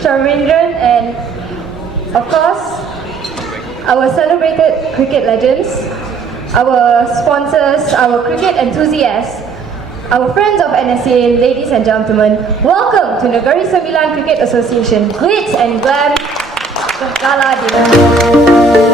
Sharmindran and of course our celebrated cricket legends, our sponsors, our cricket enthusiasts, our friends of Nsca, ladies and gentlemen, welcome to Negeri Sembilan Cricket Association Glitz and Glam Gala Dinner.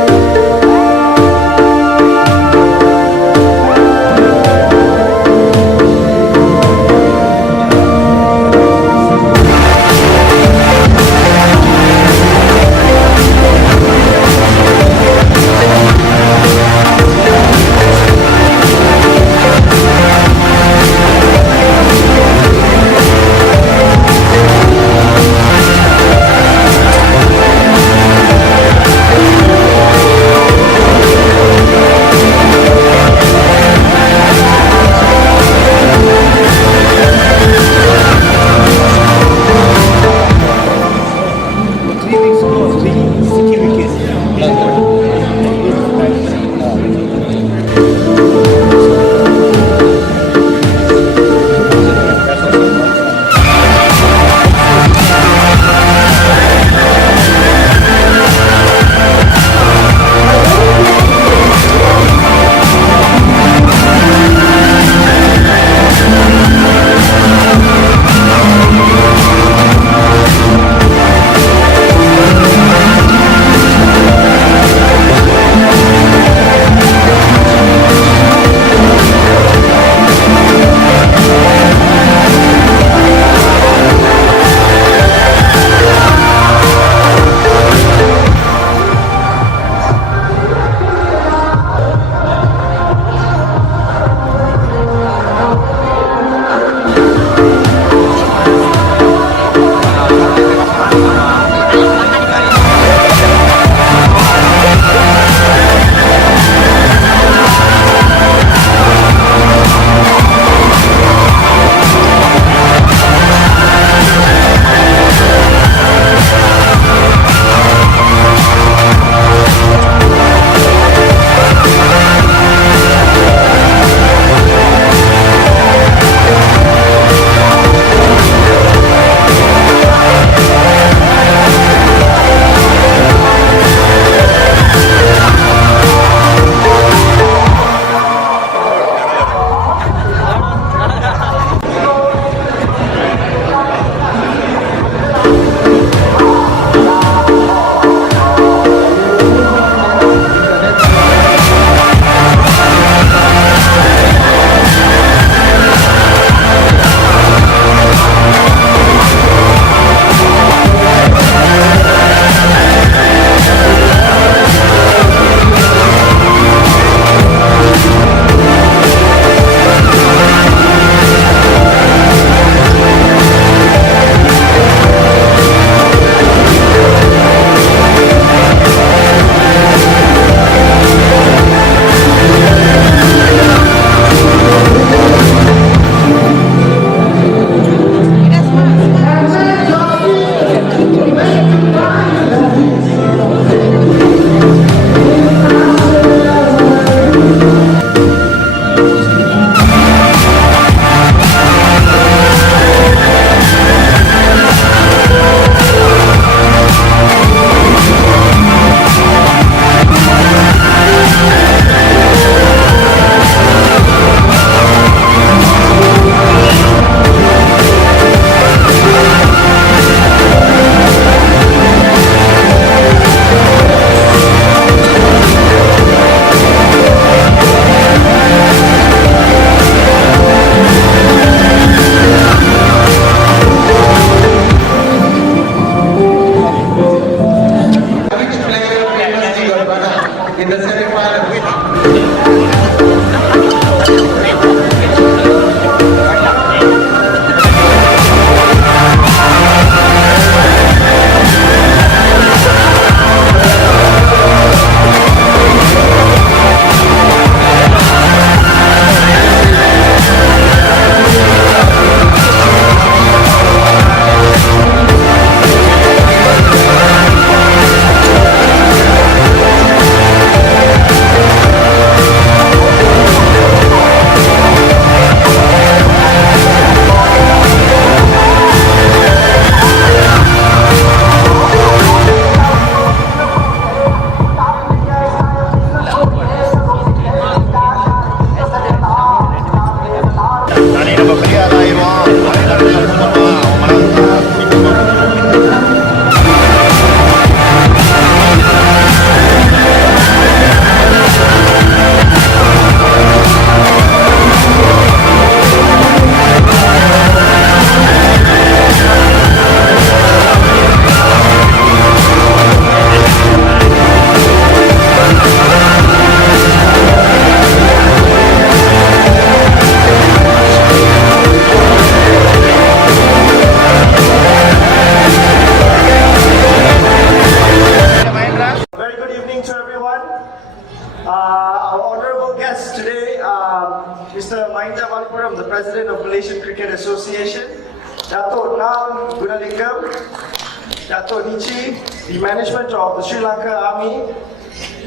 Malappuram, the President of Malaysian Cricket Association, Dato' Nam Gunalingam, Dato' Nichi, the management of the Sri Lanka Army,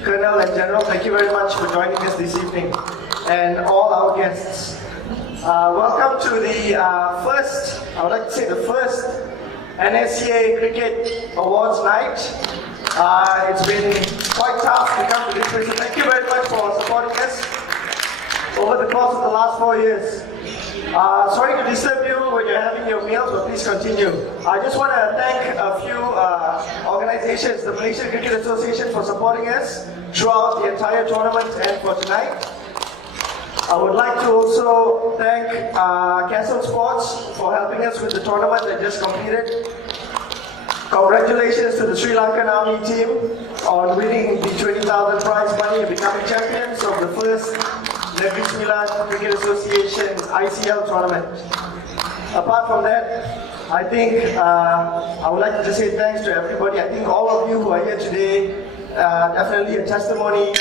Colonel and General, thank you very much for joining us this evening, and all our guests. Welcome to the first, I would like to say the first Nsca Cricket Awards night. It's been quite tough to come to this place, so thank you very much for supporting us over the course of the last 4 years. Sorry to disturb you when you're having your meals, but please continue. I just want to thank a few organizations, the Malaysian Cricket Association for supporting us throughout the entire tournament and for tonight. I would like to also thank Castle Sports for helping us with the tournament that just completed. Congratulations to the Sri Lankan Army team on winning the 20,000 prize money and becoming champions of the first Negeri Sembilan Cricket Association ICL tournament. Apart from that, I think I would like to just say thanks to everybody. I think all of you who are here today, definitely a testimony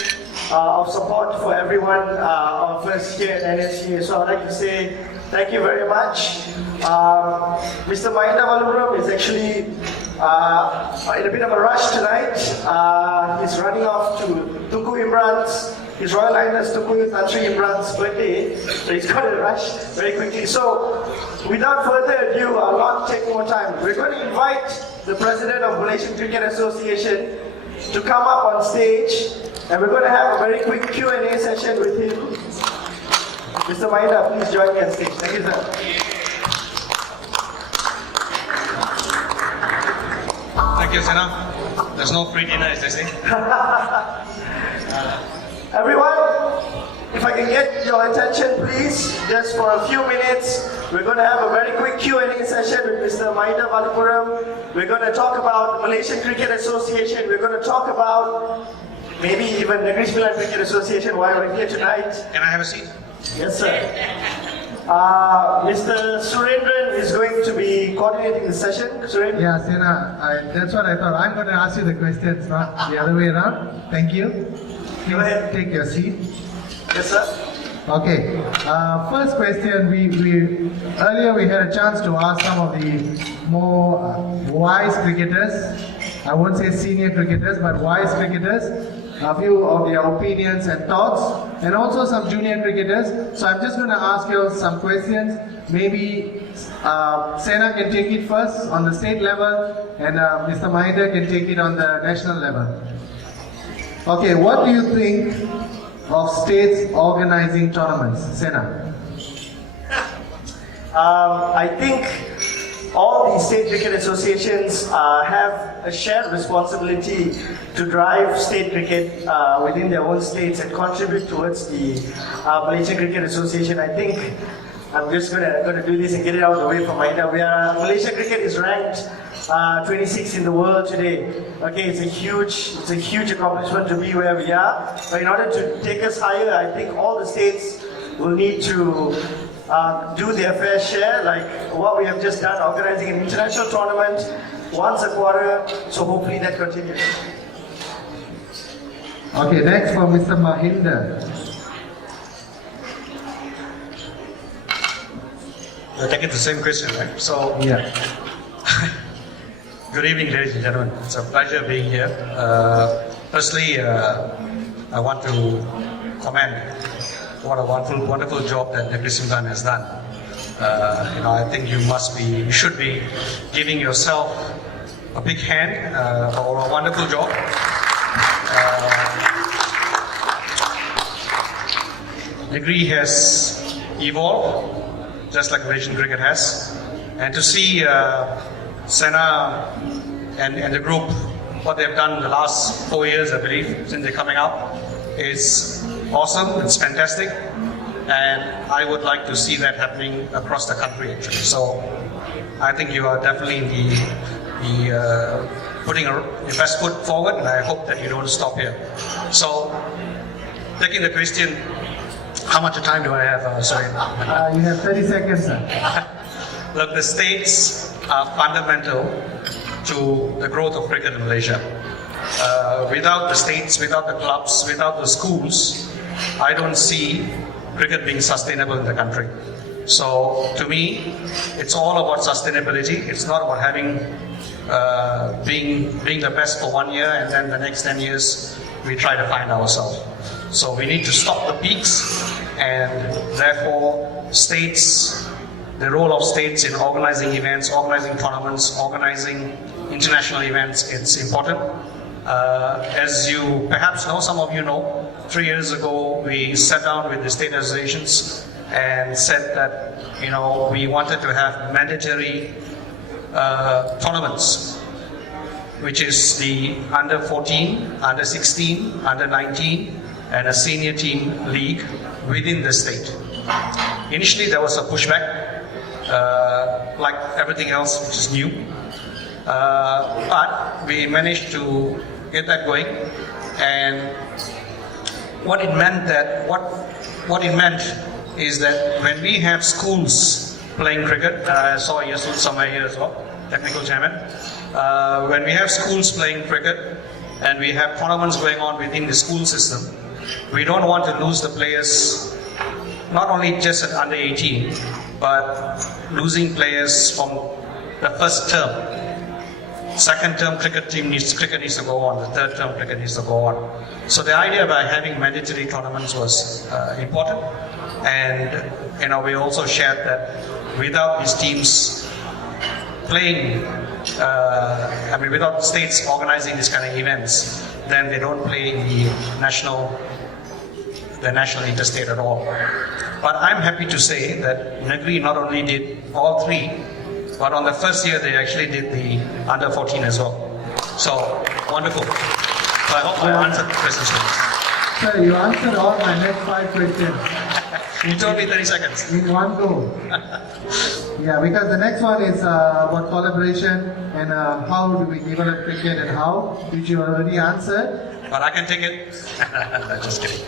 of support for everyone of us here at Nsca. So I'd like to say thank you very much. Mr. Mahinda Malappuram is actually in a bit of a rush tonight. He's running off to Tunku Imran's, His Royal Highness Tunku Tan Sri Imran's birthday, so he's got to rush very quickly. So without further ado, I'll not take more time. We're going to invite the President of Malaysian Cricket Association to come up on stage, and we're going to have a very quick Q&A session with him. Mr. Mahinda, please join me on stage. Thank you, sir. Thank you, Sena. There's no free dinner, as they say. Everyone, if I can get your attention, please, just for a few minutes. We're going to have a very quick Q&A session with Mr. Mahinda Malappuram. We're going to talk about Malaysian Cricket Association. We're going to talk about maybe even Negeri Sembilan Cricket Association while we're here tonight. Can I have a seat? Yes, sir. Mr. Surendran is going to be coordinating the session. Surendran? Yeah, Sena, that's what I thought. I'm going to ask you the questions, not the other way around. Thank you. Please Go ahead. take your seat. Yes, sir. Okay. First question. Earlier we had a chance to ask some of the more wise cricketers. I won't say senior cricketers, but wise cricketers. A few of their opinions and thoughts, and also some junior cricketers. So I'm just going to ask you some questions. Maybe Sena can take it first on the state level, and Mr. Mahinda can take it on the national level. Okay, what do you think of states organizing tournaments, Sena? I think all the state cricket associations have a shared responsibility to drive state cricket within their own states and contribute towards the Malaysian Cricket Association. I think I'm just going to do this and get it out of the way for Mahinda. Malaysian cricket is ranked 26 in the world today. Okay, it's a huge accomplishment to be where we are. But in order to take us higher, I think all the states will need to do their fair share, like what we have just done, organizing an international tournament once a quarter, so hopefully that continues. Okay, next for Mr. Mahinda. We'll take it the same question, right? So, Yeah. good evening, ladies and gentlemen. It's a pleasure being here. Firstly, I want to commend what a wonderful job that Negeri Sembilan has done. I think you should be giving yourself a big hand for a wonderful job. Negeri has evolved, just like Malaysian cricket has, and to see Sena and the group, what they've done in the last 4 years, I believe, since they're coming up, is awesome. It's fantastic, and I would like to see that happening across the country, actually. So I think you are definitely putting your best foot forward, and I hope that you don't stop here. So, taking the question, how much time do I have? Sorry. You have 30 seconds, sir. Look, the states are fundamental to the growth of cricket in Malaysia. Without the states, without the clubs, without the schools, I don't see cricket being sustainable in the country. So to me, it's all about sustainability. It's not about having being the best for 1 year and then the next 10 years we try to find ourselves. So we need to stop the peaks, and therefore states, the role of states in organizing events, organizing tournaments, organizing international events, it's important. As you perhaps know, some of you know, 3 years ago we sat down with the state associations and said that, you know, we wanted to have mandatory tournaments, which is the under 14, under 16, under 19, and a senior team league within the state. Initially there was a pushback, like everything else which is new, but we managed to get that going. And what it meant is that when we have schools playing cricket, I saw Yasud somewhere here as well, technical chairman. When we have schools playing cricket and we have tournaments going on within the school system, we don't want to lose the players, not only just at under 18, but losing players from the first term. Second term cricket needs to go on, the third term cricket needs to go on. So the idea by having mandatory tournaments was important, and you know, we also shared that without these teams playing, without states organizing these kind of events, then they don't play the national interstate at all. But I'm happy to say that Negri not only did all three, but on the first year they actually did the under 14 as well. So wonderful. So I hope I answered the questions. Sir, you answered all my next 5 questions. You told me 30 seconds. In one go. Yeah, because the next one is about collaboration and how do we develop cricket and how, which you already answered. But I can take it. Just kidding.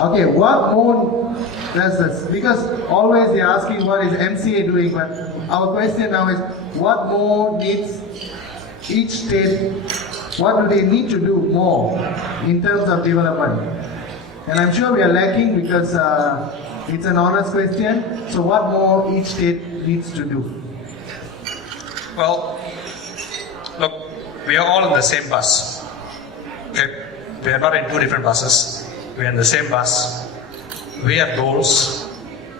Okay, what more does this? Because always they're asking what is Nsca doing, but our question now is what more needs each state, what do they need to do more in terms of development? And I'm sure we are lacking because it's an honest question. So what more each state needs to do? Well, look, we are all in the same bus. Okay? We are not in 2 different buses. We are in the same bus. We have goals.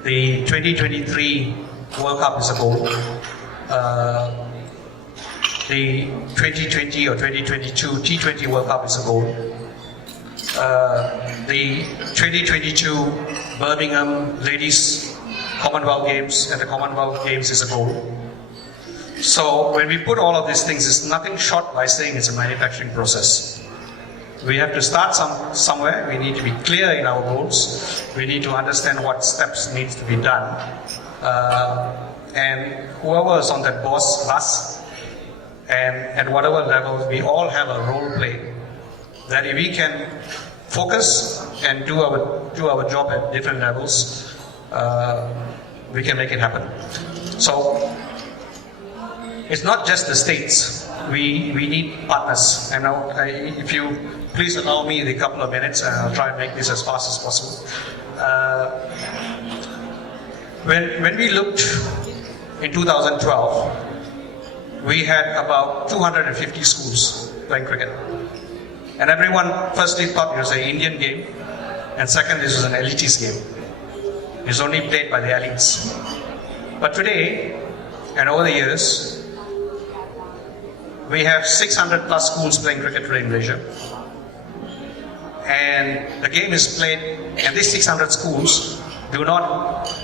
The 2023 World Cup is a goal. The 2020 or 2022 T20 World Cup is a goal. The 2022 Birmingham Ladies Commonwealth Games and the Commonwealth Games is a goal. So when we put all of these things, it's nothing short by saying it's a manufacturing process. We have to start somewhere. We need to be clear in our goals. We need to understand what steps needs to be done. And whoever is on that bus, and at whatever level, we all have a role play. That if we can focus and do our job at different levels, we can make it happen. So it's not just the states. We need partners. And now, if you please allow me a couple of minutes, and I'll try and make this as fast as possible. When we looked in 2012, we had about 250 schools playing cricket. And everyone firstly thought it was an Indian game, and second, this was an elitist game. It's only played by the elites. But today, and over the years, we have 600 plus schools playing cricket today in Malaysia. And the game is played, and these 600 schools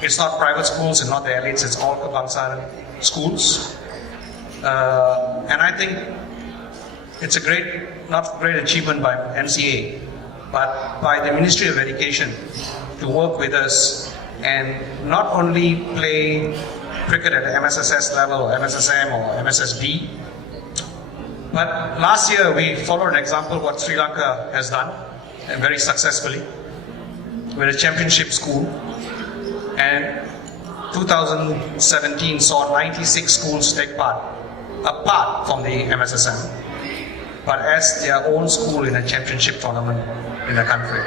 it's not private schools, it's not the elites, it's all Kebangsaan schools. And I think it's not great achievement by Nsca, but by the Ministry of Education to work with us and not only play cricket at the MSSS level or MSSM or MSSB, but last year we followed an example what Sri Lanka has done, and very successfully, with a championship school. And 2017 saw 96 schools take part, apart from the MSSM, but as their own school in a championship tournament in the country.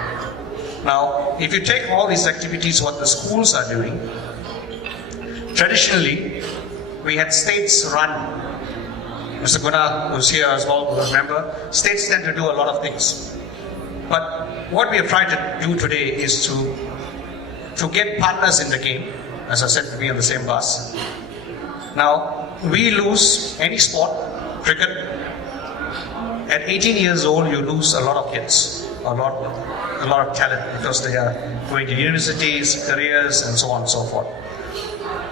Now, if you take all these activities, what the schools are doing, Traditionally, we had states run. Mr. Guna, who's here as well, will remember, states tend to do a lot of things. But what we have tried to do today is to get partners in the game, as I said, to be on the same bus. Now, we lose any sport, cricket. At 18 years old, you lose a lot of kids, a lot of talent, because they are going to universities, careers, and so on and so forth.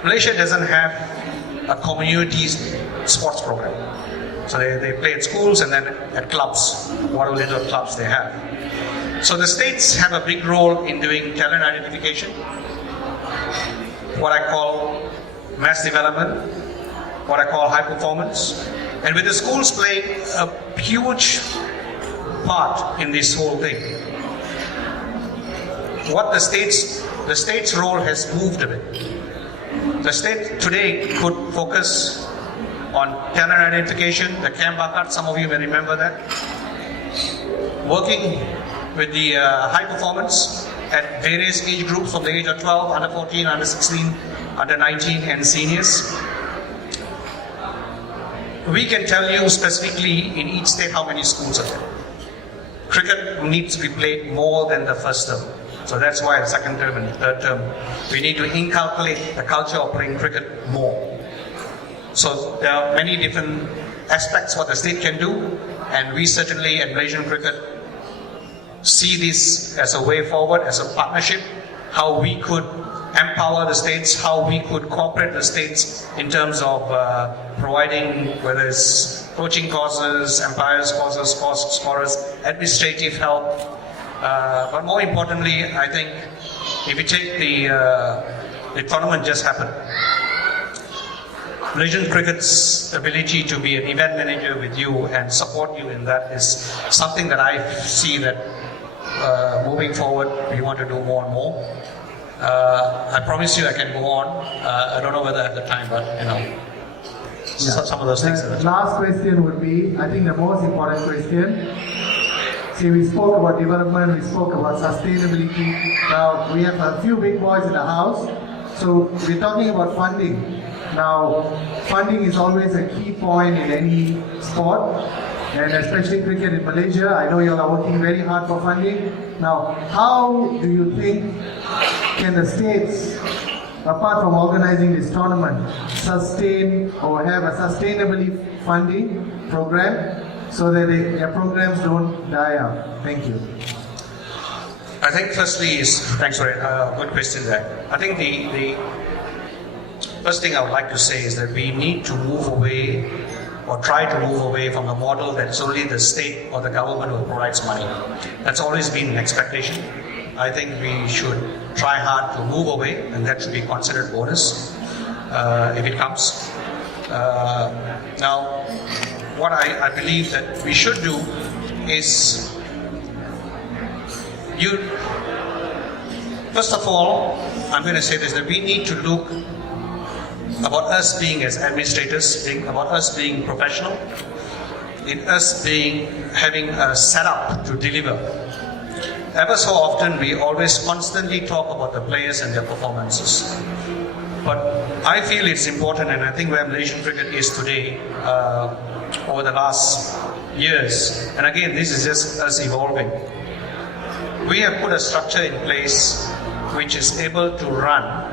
Malaysia doesn't have a community sports program. So they play at schools and then at clubs, whatever little clubs they have. So the states have a big role in doing talent identification, what I call mass development, what I call high performance. And with the schools playing a huge part in this whole thing. What the state's role has moved a bit. The state today could focus on talent identification, the Camp Bakat, some of you may remember that. Working with the high performance at various age groups from the age of 12, under 14, under 16, under 19 and seniors. We can tell you specifically in each state how many schools are there. Cricket needs to be played more than the first term. So that's why the second term and the third term, we need to inculcate the culture of playing cricket more. So there are many different aspects what the state can do, and we certainly at Malaysian Cricket see this as a way forward, as a partnership, how we could empower the states, how we could cooperate the states in terms of providing, whether it's coaching courses, umpires courses, course scorers, administrative help. But more importantly, I think if you take the tournament just happened, Malaysian Cricket's ability to be an event manager with you and support you in that is something that I see that moving forward we want to do more and more. I promise you I can go on. I don't know whether I have the time, but you know, some of those things. The last question would be, I think the most important question. See, we spoke about development, we spoke about sustainability. Now, we have a few big boys in the house. So, we're talking about funding. Now, funding is always a key point in any sport, and especially cricket in Malaysia. I know you all are working very hard for funding. Now, how do you think can the states, apart from organizing this tournament, sustain or have a sustainably funding program so that their programs don't die out? Thank you. I think firstly is, thanks for it, good question there. I think the first thing I would like to say is that we need to move away or try to move away from the model that it's only the state or the government who provides money. That's always been an expectation. I think we should try hard to move away, and that should be considered bonus if it comes. Now, what I believe that we should do is, first of all, I'm going to say this, that we need to look about us being as administrators, about us being professional, in us having a setup to deliver. Ever so often, we always constantly talk about the players and their performances. But I feel it's important, and I think where Malaysian cricket is today, over the last years, and again, this is just us evolving. We have put a structure in place which is able to run,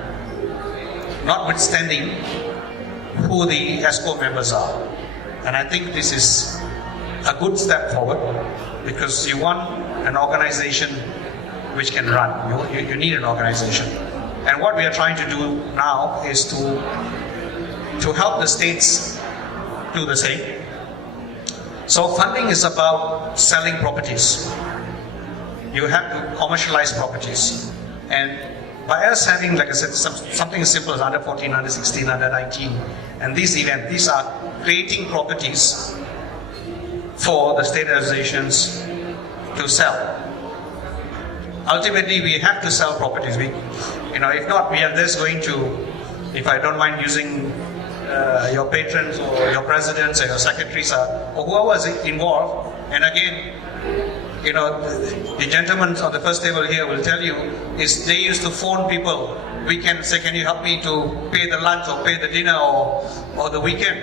notwithstanding who the Nsca members are. And I think this is a good step forward, because you want an organization which can run. You need an organization. And what we are trying to do now is to help the states do the same. So funding is about selling properties. You have to commercialize properties. And by us having, like I said, something as simple as under 14, under 16, under 19, and these are creating properties for the state associations to sell. Ultimately, we have to sell properties. If not, we are just going to, if I don't mind using your patrons or your presidents or your secretaries or whoever is involved, and again, the gentlemen on the first table here will tell you is they used to phone people weekend, say, can you help me to pay the lunch or pay the dinner or the weekend?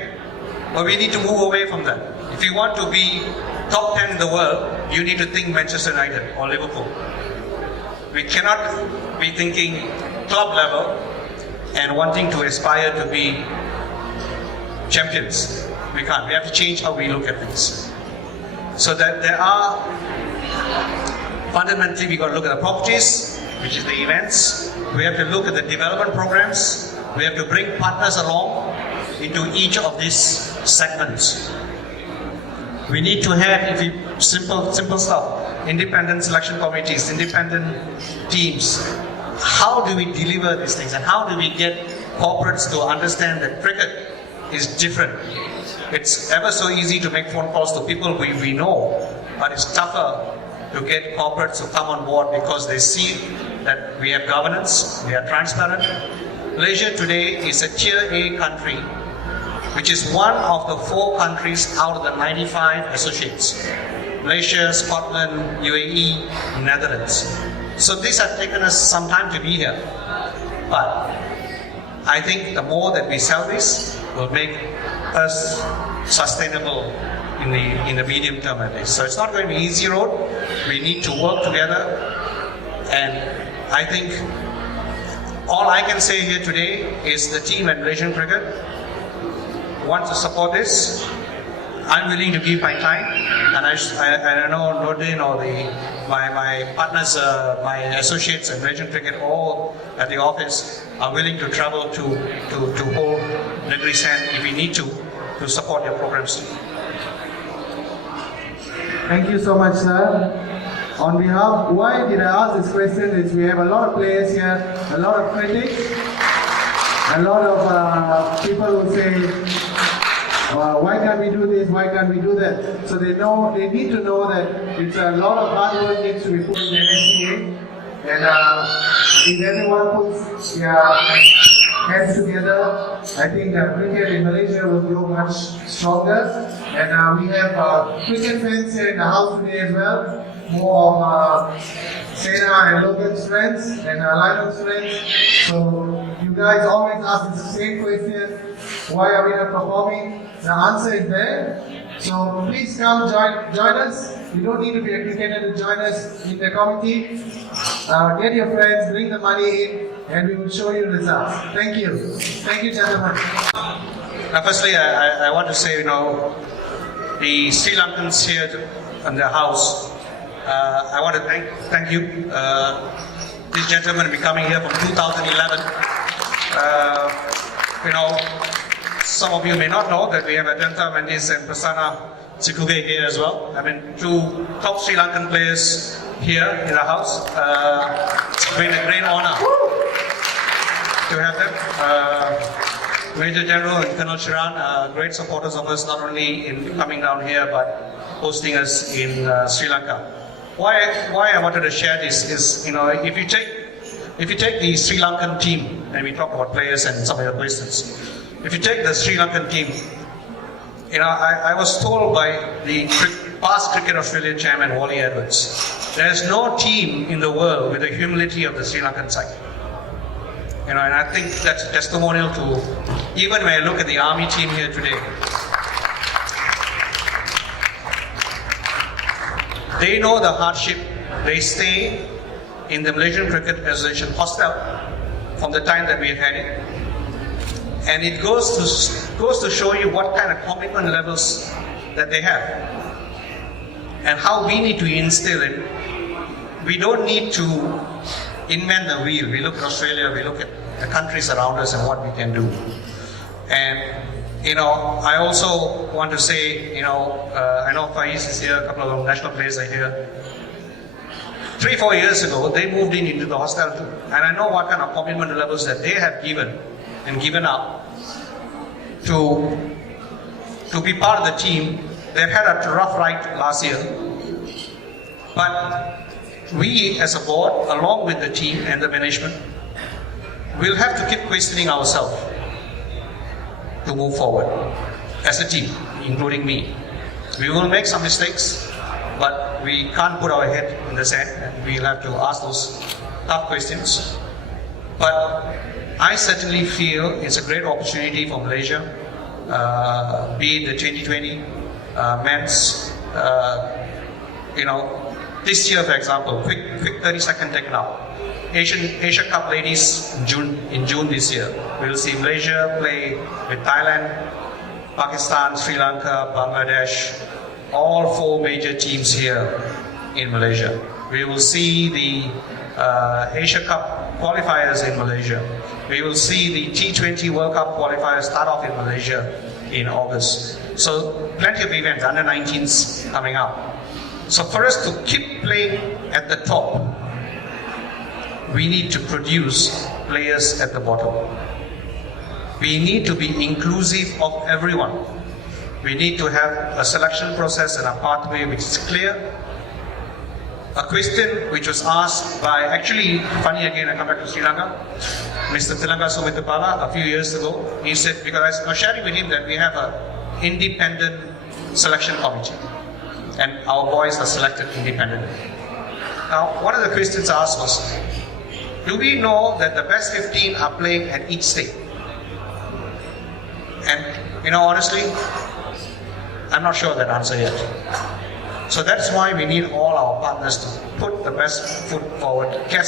But we need to move away from that. If you want to be top 10 in the world, you need to think Manchester United or Liverpool. We cannot be thinking club level and wanting to aspire to be champions. We can't. We have to change how we look at things. So that there are, fundamentally, we got to look at the properties, which is the events. We have to look at the development programs. We have to bring partners along into each of these segments. We need to have simple stuff. Independent selection committees, independent teams. How do we deliver these things, and how do we get corporates to understand that cricket is different? It's ever so easy to make phone calls to people we know, but it's tougher to get corporates to come on board because they see that we have governance, we are transparent. Malaysia today is a Tier A country, which is one of the 4 countries out of the 95 associates. Malaysia, Scotland, UAE, Netherlands. So this has taken us some time to be here. But I think the more that we sell this will make us sustainable in the medium term at least. So it's not going to be an easy road. We need to work together. And I think all I can say here today is the team at Malaysian Cricket wants to support this. I'm willing to give my time, and I know Nordin or my partners, my associates at Malaysian Cricket, all at the office are willing to travel to hold Negeri's hand if we need to support your programs. Thank you so much, sir. On behalf, why did I ask this question is we have a lot of players here, a lot of critics, a lot of people who say, why can't we do this, why can't we do that? So they need to know that it's a lot of hard work needs to be put in the Nsca, and if everyone puts their hands together, I think cricket in Malaysia will grow much stronger. And we have cricket fans here in the house today as well, more of Nsca and Logan's friends and Lionel's friends. So you guys always ask the same question, why are we not performing? The answer is there. So please come join us. You don't need to be a cricketer to join us in the committee. Get your friends, bring the money in, and we will show you results. Thank you. Thank you, gentlemen. Firstly, I want to say, the Sri Lankans here in the house, I want to thank you. This gentleman will be coming here from 2011. Some of you may not know that we have Adenta Mendes and Prasanna Chikuge here as well. I mean, 2 top Sri Lankan players here in the house. It's been a great honor to have them. Major General and Colonel Shiran, great supporters of us, not only in coming down here, but hosting us in Sri Lanka. Why I wanted to share this is, if you take the Sri Lankan team, and we talk about players and some of your questions, if you take the Sri Lankan team, I was told by the past Cricket Australia chairman, Wally Edwards, there is no team in the world with the humility of the Sri Lankan side. And I think that's a testimonial to, even when I look at the Army team here today, they know the hardship. They stay in the Malaysian Cricket Association hostel from the time that we have had it. And it goes to show you what kind of commitment levels that they have and how we need to instill it. We don't need to invent the wheel. We look at Australia, we look at the countries around us and what we can do. And I also want to say, I know Faiz is here, a couple of national players are here. 3-4 years ago, they moved into the hostel too. And I know what kind of commitment levels that they have given and given up to be part of the team. They've had a rough ride last year. But we as a board, along with the team and the management, will have to keep questioning ourselves to move forward as a team, including me. We will make some mistakes, but but we can't put our head in the sand, and we'll have to ask those tough questions. But I certainly feel it's a great opportunity for Malaysia, be it the 2020 men's, this year, for example, quick 30-second take now. Asia Cup ladies in June this year. We will see Malaysia play with Thailand, Pakistan, Sri Lanka, Bangladesh, all 4 major teams here in Malaysia. We will see the Asia Cup qualifiers in Malaysia. We will see the T20 World Cup qualifiers start off in Malaysia in August. So plenty of events, under 19s coming up. So for us to keep playing at the top, we need to produce players at the bottom. We need to be inclusive of everyone. We need to have a selection process and a pathway which is clear. A question which was asked by, actually, funny again, I come back to Sri Lanka, Mr. Tilanga Sumitapala a few years ago. He said, because I was sharing with him that we have an independent selection committee, and our boys are selected independently. Now, one of the questions asked was, do we know that the best 15 are playing at each state? And, honestly, I'm not sure of that answer yet. So that's why we need all our partners to put the best foot forward, get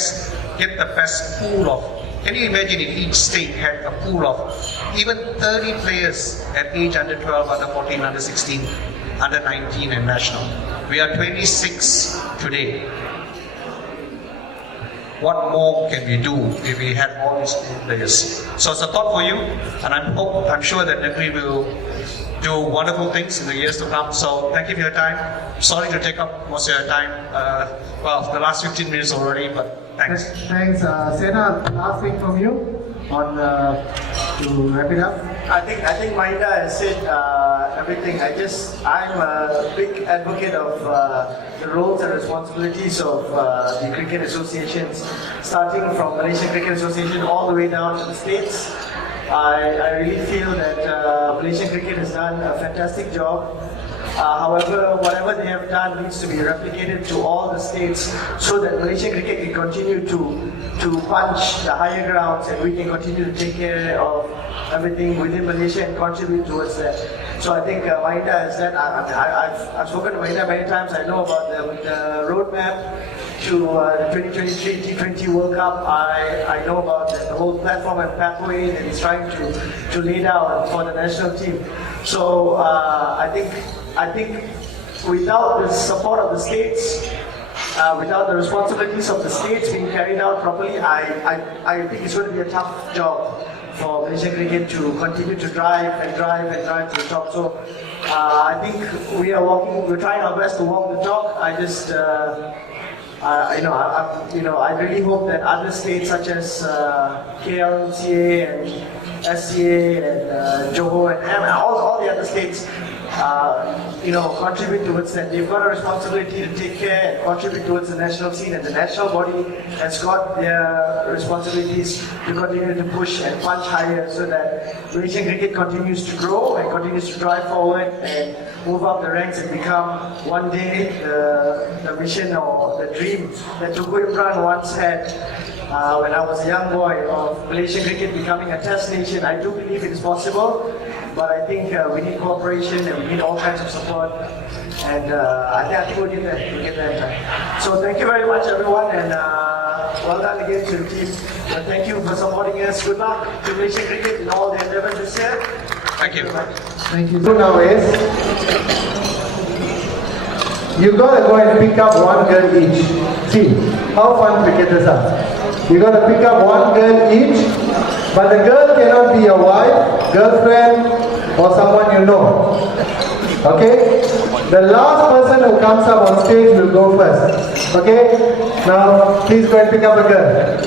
the best pool of. Can you imagine if each state had a pool of even 30 players at age under 12, under 14, under 16, under 19 and national? We are 26 today. What more can we do if we had all these pool players? So it's a thought for you, and I'm sure that Negri will do wonderful things in the years to come. So thank you for your time. Sorry to take up most of your time. The last 15 minutes already, but thanks. Thanks. Sena, last thing from you on to wrap it up. I think Maida has said everything. I'm a big advocate of the roles and responsibilities of the cricket associations, starting from Malaysian Cricket Association all the way down to the states. I really feel that Malaysian cricket has done a fantastic job. However, whatever they have done needs to be replicated to all the states so that Malaysian cricket can continue to punch the higher grounds, and we can continue to take care of everything within Malaysia and contribute towards that. So I think Maida has done. I've spoken to Maida many times. I know about the roadmap to the 2023 T20 World Cup. I know about the whole platform and pathway that he's trying to lay down for the national team. So I think without the support of the states, without the responsibilities of the states being carried out properly, I think it's going to be a tough job for Malaysian cricket to continue to drive to the top. So I think we're trying our best to walk the talk. I really hope that other states such as KL, Nsca and SCA and Johor and all the other states contribute towards that. They've got a responsibility to take care and contribute towards the national scene, and the national body has got their responsibilities to continue to push and punch higher so that Malaysian cricket continues to grow and continues to drive forward and move up the ranks and become one day the vision or the dream that Tunku Imran once had when I was a young boy of Malaysian cricket becoming a test nation. I do believe it is possible, but I think we need cooperation and we need all kinds of support, and I think we'll get there. In time. So thank you very much, everyone, and well done again to the team. Thank you for supporting us. Good luck to Malaysian cricket in all their endeavors this year. Thank you. Thank you. So now is, you gotta go and pick up one girl each. See how fun cricketers are. You gotta pick up one girl each, but the girl cannot be your wife, girlfriend, or someone you know. Okay? The last person who comes up on stage will go first. Okay? Now, please go and pick up a girl.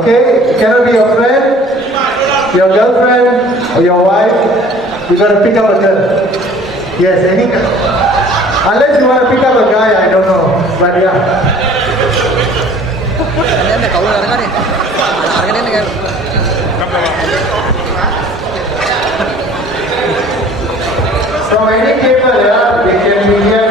Okay? It cannot be your friend, your girlfriend, or your wife. You gotta pick up a girl. Yes, any girl. Unless you want to pick up a guy, I don't know. But yeah. So any cable, yeah, they can be here.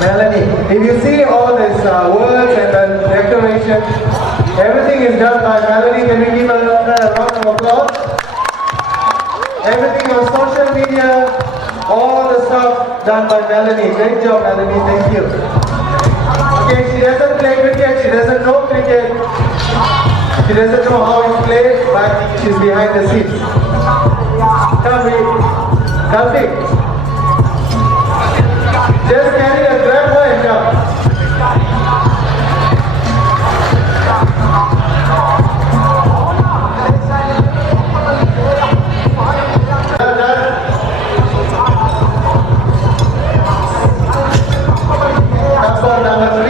Melanie, if you see all these words and the declaration, everything is done by Melanie. Can we give her a round of applause? Everything on social media, all the stuff done by Melanie. Great job, Melanie. Thank you. Okay, she doesn't play cricket. She doesn't know cricket. She doesn't know how it's played, but she's behind the scenes. Come, Karthik. Just carry a grab her and come. Couple number 3.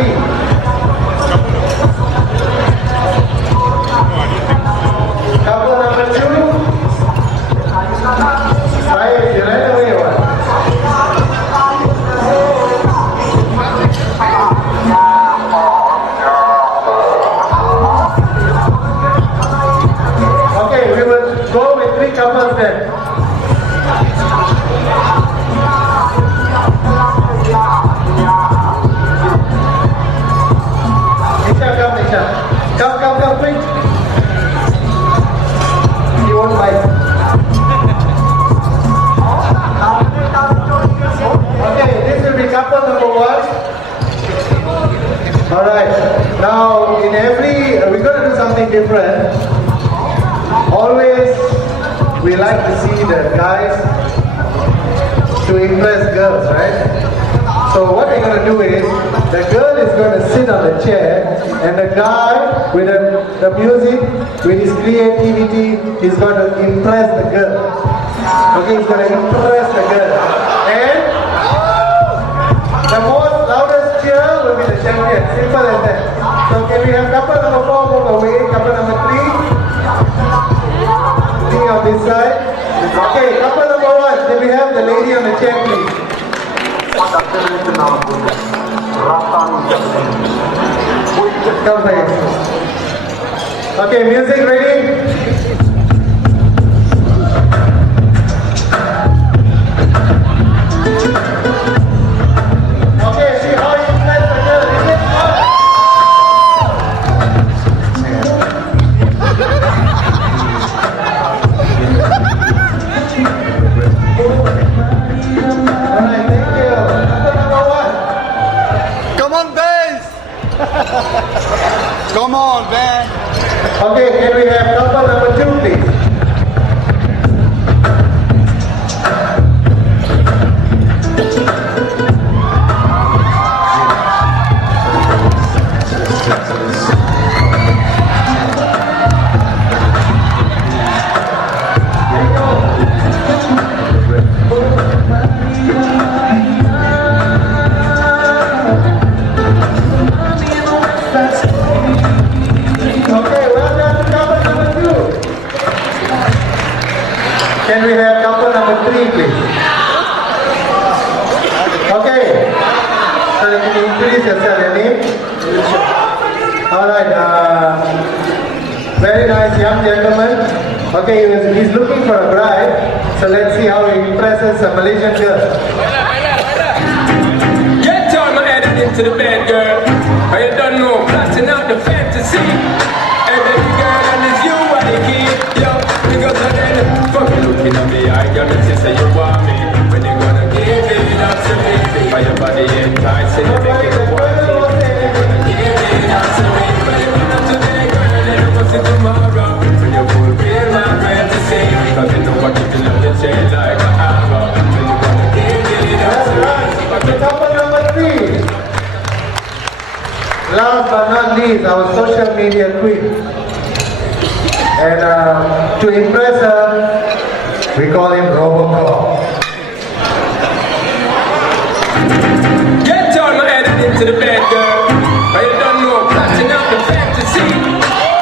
Couple number 2. 5, you ran away one. Okay, we will go with 3 couples then. Nisha. Come, quick. He won't bite. Okay, this will be couple number 1. Alright, now in every, we're going to do something different. Always, we like to see the guys to impress girls, right? So what we're going to do is, the girl is going to sit on the chair, and the guy with the music, with his creativity, is going to impress the girl. Okay, he's going to impress the girl. And the most loudest cheer will be the champion. Simple as that. So can we have couple number 4 move away, couple number 3? 3 on this side. Okay, couple number 1. Can we have the lady on the chair, please? Come please. Okay, music ready? Okay, see how you play the girl. Is it fun? Alright, thank you. Number 1. Come on, Bez! Come on, man! Okay, can we have couple number 2, please? Okay, well done to couple number 2. Can we have couple number 3, please? Okay. So can you introduce yourself, your name? Alright, very nice young gentleman. Okay, he's looking for a bride. So let's see how he impresses a Malaysian girl. Get on my head into the bed, girl. Or you don't know, blasting out the fantasy. Hey, baby girl, and it's you I keep. Yo, because I then fuck you looking at me. I got to say you want me. When you gonna give it up to me? By your body enticing, you make it want me. Give it up to me. But you want today, girl, and you want it tomorrow. When you fulfill my fantasy. Because you know what you can love, you change like an arrow. When you gonna give it up to me? Couple number 3. Last but not least, our social media queen. And to impress her, we call him Robocop. Get on my head into the bed, girl. But you don't know, blasting out the fantasy.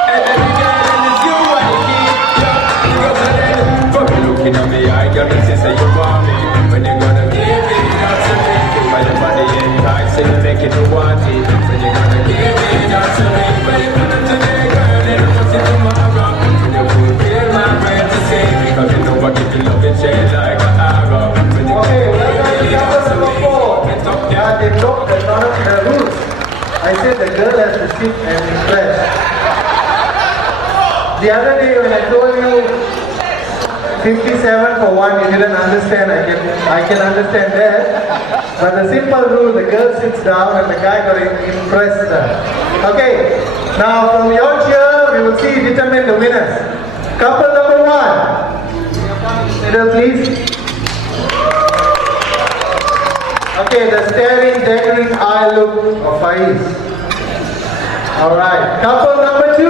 Hey, baby girl, and it's you I keep. Yo, because I then fuck you looking at me. I got to say you want me. When you gonna give it up to me? By your body enticing, you make it want it. When you gonna give it up to me? When you gonna today, girl, and you want it tomorrow. When you fulfill my fantasy. Because you know what you can love and change like I said the girl has to sit and impress. The other day when I told you 57 for 1, you didn't understand. I can understand that. But the simple rule, the girl sits down and the guy got to impress her. Okay, now from your cheer, we will see determine the winners. Couple number 1. Middle please. Okay, the staring, daring eye look of Faiz. Alright, couple number 2.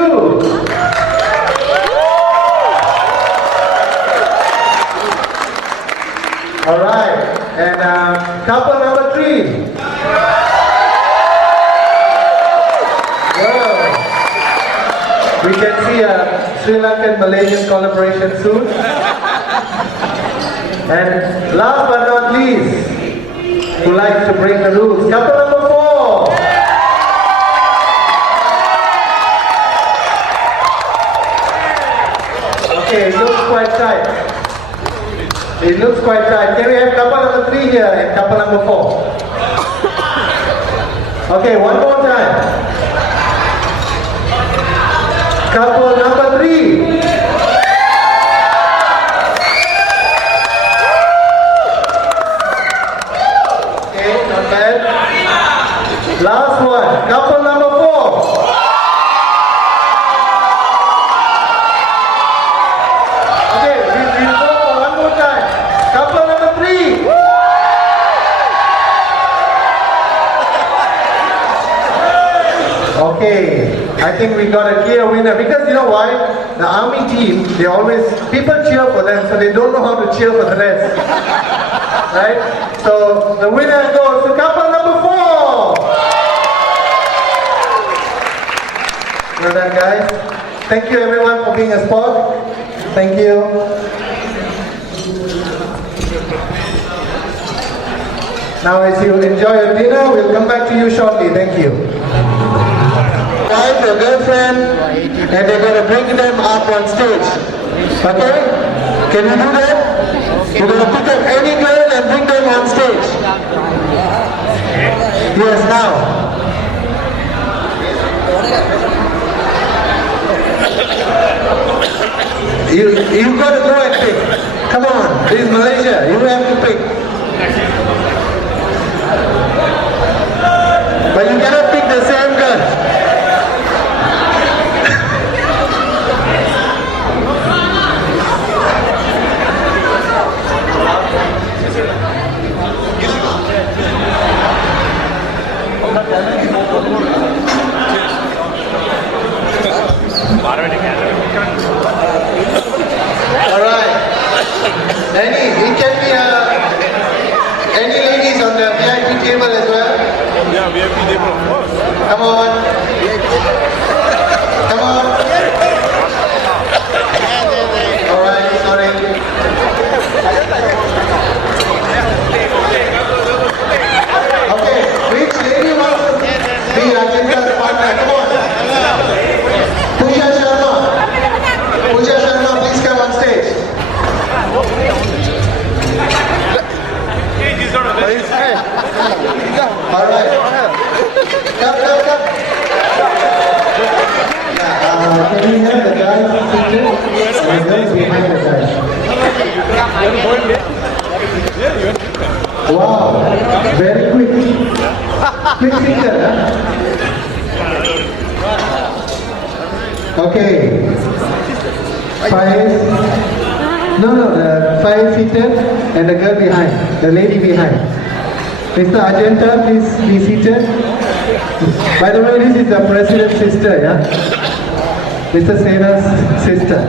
Alright, and couple number 3. Wow. We can see a Sri Lankan Malaysian collaboration soon. And last but not least, who likes to break the rules, couple number 4. Okay, it looks quite tight. It looks quite tight. Can we have couple number 3 here and couple number 4? Okay, one more time. Couple number 3. Okay, not bad. Last one. Couple number 4. Okay, we'll go for one more time. Couple number 3. Okay, I think we got a clear winner because you know why? The army team, they always, people cheer for them so they don't know how to cheer for the rest. Right? So the winner goes to couple number 4. Well done guys. Thank you everyone for being a sport. Thank you. Now as you enjoy your dinner, we'll come back to you shortly. Thank you. Wife, your girlfriend, and they're going to bring them up on stage. Okay? Can you do that? You're going to pick up any girl and bring them on stage. Yes, now. You got to go and pick. Come on, this is Malaysia. You have to pick. But you cannot pick the same girl. Alright. It can be any ladies on the VIP table as well? Yeah, VIP table, of course. Come on. Come on. Alright, sorry. Okay, which lady wants to be Rajendra's partner? Come on. Pooja Sharma, please come on stage. Alright. Come. Can we have the guys seated? And girls behind the guys. Wow, very quick. Quick finger, huh? Okay. 5. No, the 5 seated and the girl behind, the lady behind. Mr. Ajanta, please be seated. By the way, this is the president's sister, yeah? Mr. Sena's sister.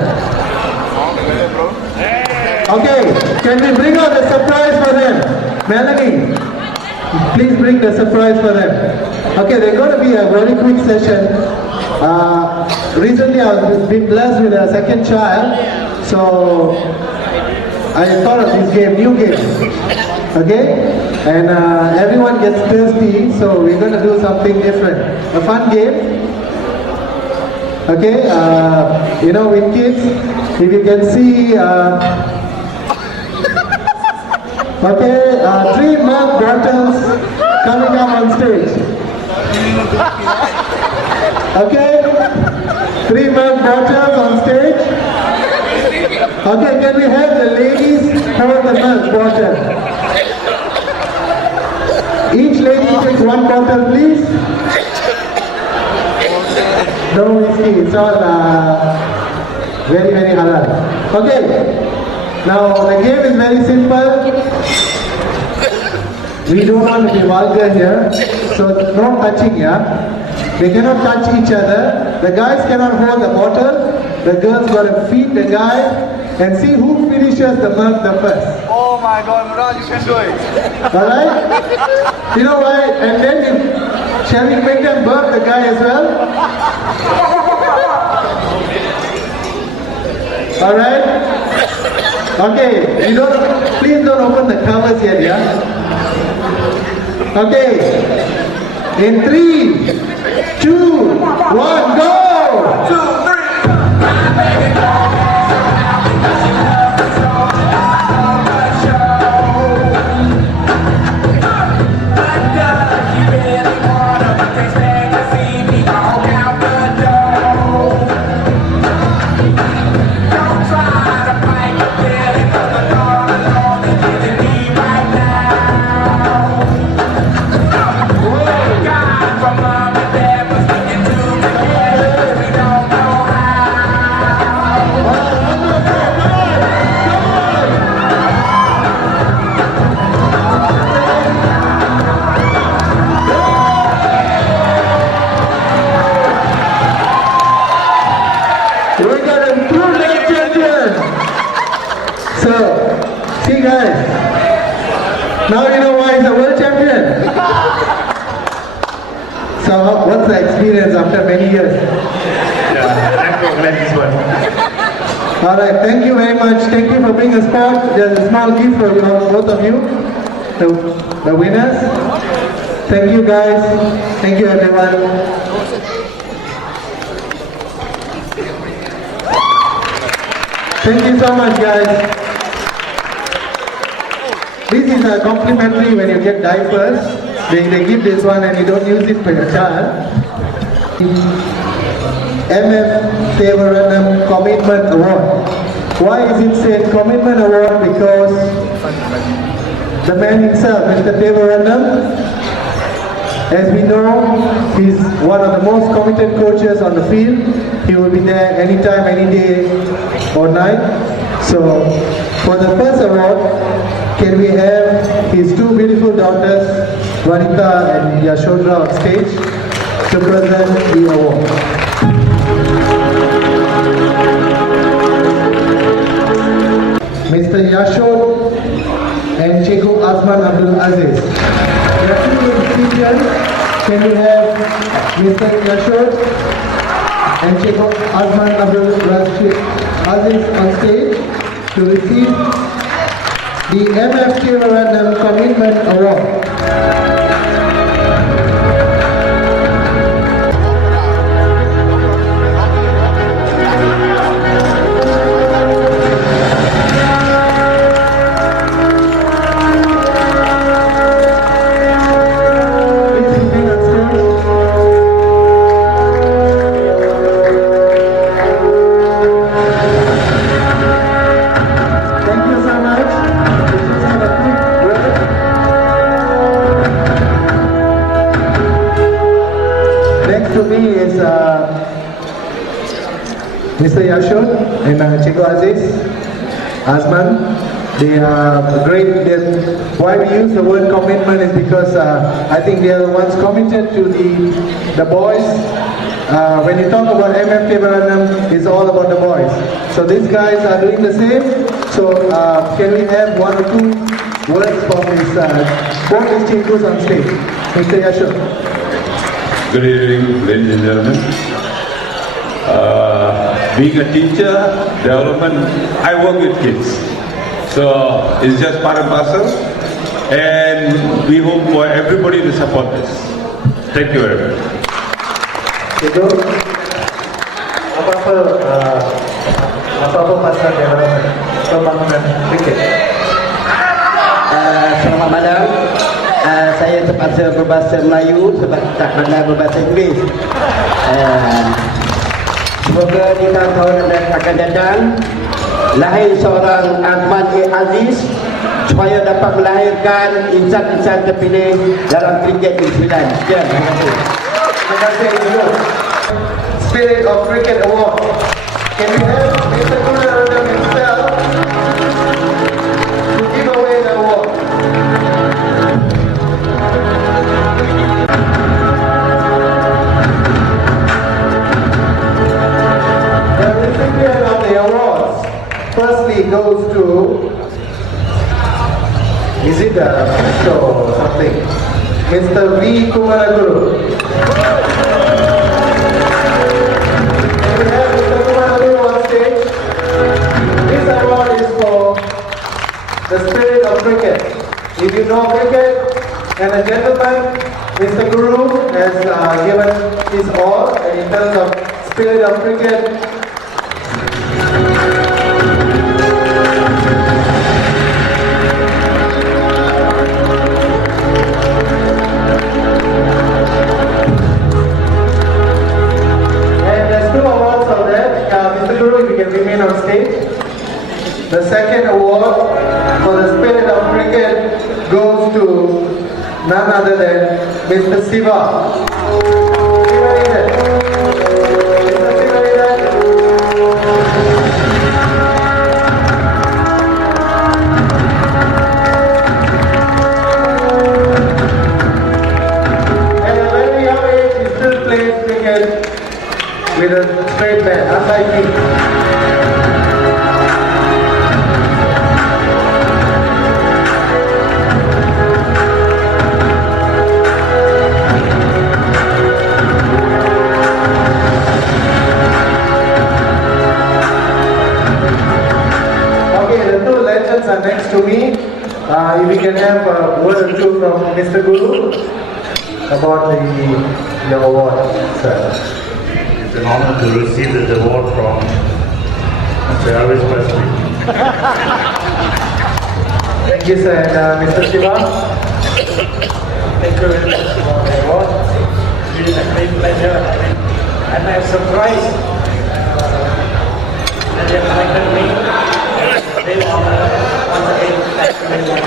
Okay, can we bring out the surprise for them? Melanie, please bring the surprise for them. Okay, they're going to be a very quick session. Recently I've been blessed with a second child, so I thought of this game, new game. Okay? And everyone gets thirsty, so we're going to do something different. A fun game. Okay? You know, with kids, if you can see, okay, 3 milk bottles coming up on stage. Okay, 3 milk bottles on stage. Okay, can we have the ladies hold the milk bottle? Each lady take 1 bottle, please. No whiskey, it's all very, very halal. Okay, now the game is very simple. We don't want to be vulgar here, so no touching here. They cannot touch each other. The guys cannot hold the bottle. The girls got to feed the guy and see who finishes the milk the first. Oh my God, Murad, you can do it. Alright? You know why? And then shall we make them burp the guy as well? Alright? Okay, please don't open the covers yet, yeah? Okay. In 3, 2, 1, go! 2, 3. See guys, now you know why he's a world champion. So what's the experience after many years? Yeah, I'm glad this one. Alright, thank you very much. Thank you for being a sport. There's a small gift for you, both of you, the winners. Thank you guys. Thank you everyone. Thank you so much guys. This is a complimentary when you get diapers. They give this one and you don't use it for your child. MF Devaranam Commitment Award. Why is it said Commitment Award? Because the man himself, Mr. Devaranam, as we know, he's one of the most committed coaches on the field. He will be there anytime, any day or night. So, for the first award, can we have his 2 beautiful daughters, Vanita and Yashodra, on stage to present the award. Mr. Yashod and Cheku Azman Abdul Aziz. They are 2 teachers. Can we have Mr. Yashod and Cheku Azman Abdul Aziz on stage to receive the MF Devaranam Commitment Award. Mr. Yashod and Cheku Aziz, Azman, they are great. Why we use the word commitment is because I think they are the ones committed to the boys. When you talk about MF Devaranam, it's all about the boys. So these guys are doing the same. So can we have 1 or 2 words from both these Chekus on stage? Mr. Yashod. Good evening, ladies and gentlemen. Being a teacher, development, I work with kids. So it's just part and parcel. And we hope for everybody to support this. Thank you very much. Itu apa pasal pembangunan kriket? Selamat malam. Saya terpaksa berbahasa Melayu sebab tak pandai berbahasa Inggeris. Semoga di tahun-tahun yang akan datang lahir seorang Ahmad Aziz supaya dapat melahirkan insan-insan terpilih dalam kriket New Zealand. Sekian, terima kasih. Terima kasih. Spirit of Cricket Award. Can we have Mr. Kunal himself to give away the award? The recipient of the awards firstly goes to, is it a Mr. or something? Mr. V. Kumaraguru. This award is for the spirit of cricket. If you know cricket, and a gentleman, Mr. Guru has given his all in terms of spirit of cricket. And there's two awards of that. Mr. Guru, if you can remain on stage. The second award for the spirit of cricket goes to none other than Mr. Siva. Mr. At a very young age, he still plays cricket with a straight bat, unlike me. Okay, the two legends are next to me. If we can have a word or two from Mr. Guru about the award, sir. It's an honor to receive this award from Mr. Elvis Presley. Thank you, sir. And Mr. Shiva? Thank you very much for the award. It's been a great pleasure. And I'm surprised that you invited me. Very honor. Once again, thank you very much.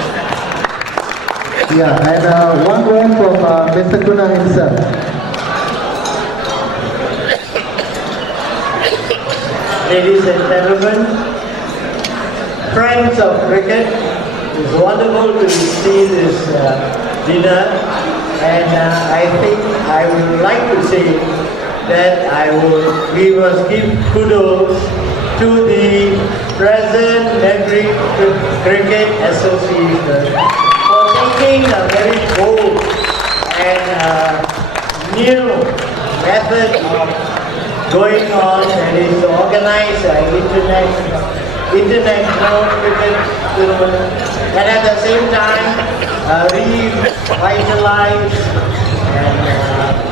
Yeah, and one word from Mr. Kunal himself. Ladies and gentlemen, friends of cricket, it's wonderful to see this dinner, and I think I would like to say that we must give kudos to the present Negri Cricket Association for taking a very bold and new method of going on, and is to organize international cricket tournament, and at the same time revitalize and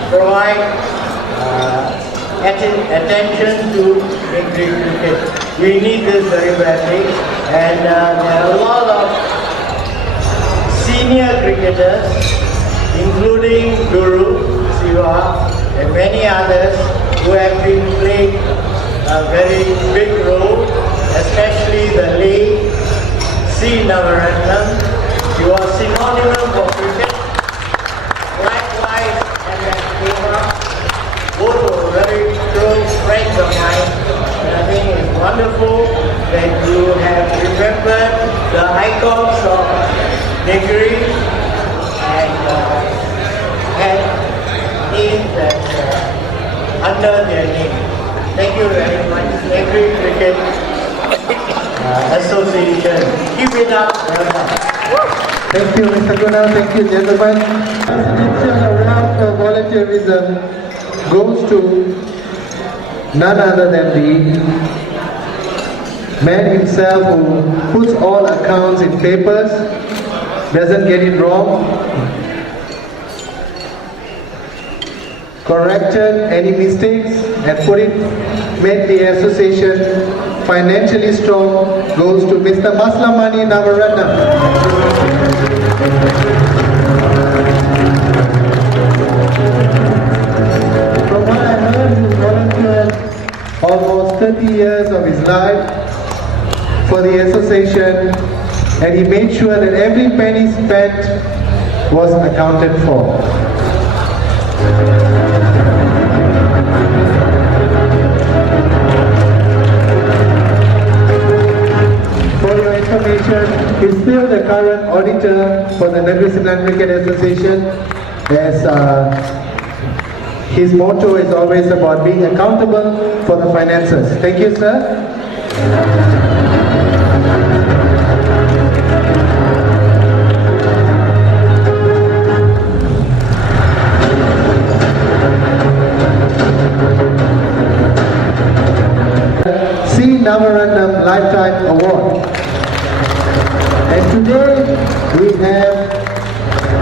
provide attention to English cricket. We need this very badly, and there are a lot of senior cricketers, including Guru, Siva, and many others who have been playing a very big role, especially the late C. Navaratnam. He was synonymous for cricket. Likewise, and Deva, both were very close friends of mine. And I think it's wonderful that you have remembered the icons of Negri and had named that under their name. Thank you very much, Negri Cricket Association. Keep it up. Thank you, Mr. Kunal. Thank you, gentlemen. A round of volunteerism goes to none other than the man himself who puts all accounts in papers, doesn't get it wrong, corrected any mistakes and made the association financially strong, goes to Mr. Maslamani Navaratnam. and he made sure that every penny spent was accounted for. For your information, he's still the current auditor for the Negeri Sembilan Cricket Association, as his motto is always about being accountable for the finances. Thank you, sir. C. Navaratnam Lifetime Award. And today we have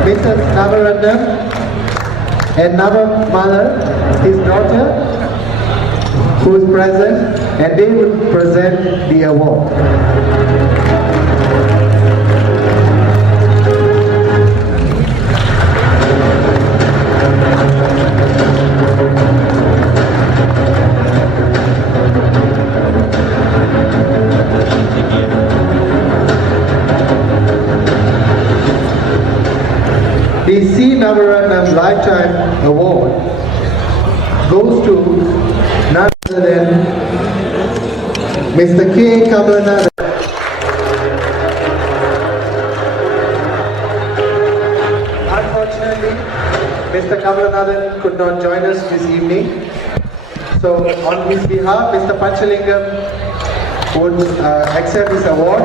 Mrs. Navaratnam and Nava mother, his daughter, who is present, and they will present the award. The C. Navaratnam Lifetime Award goes to none other than Mr. K. Kamarnathan. Unfortunately, Mr. Kamarnathan could not join us this evening. So on his behalf, Mr. Panchalingam would accept this award.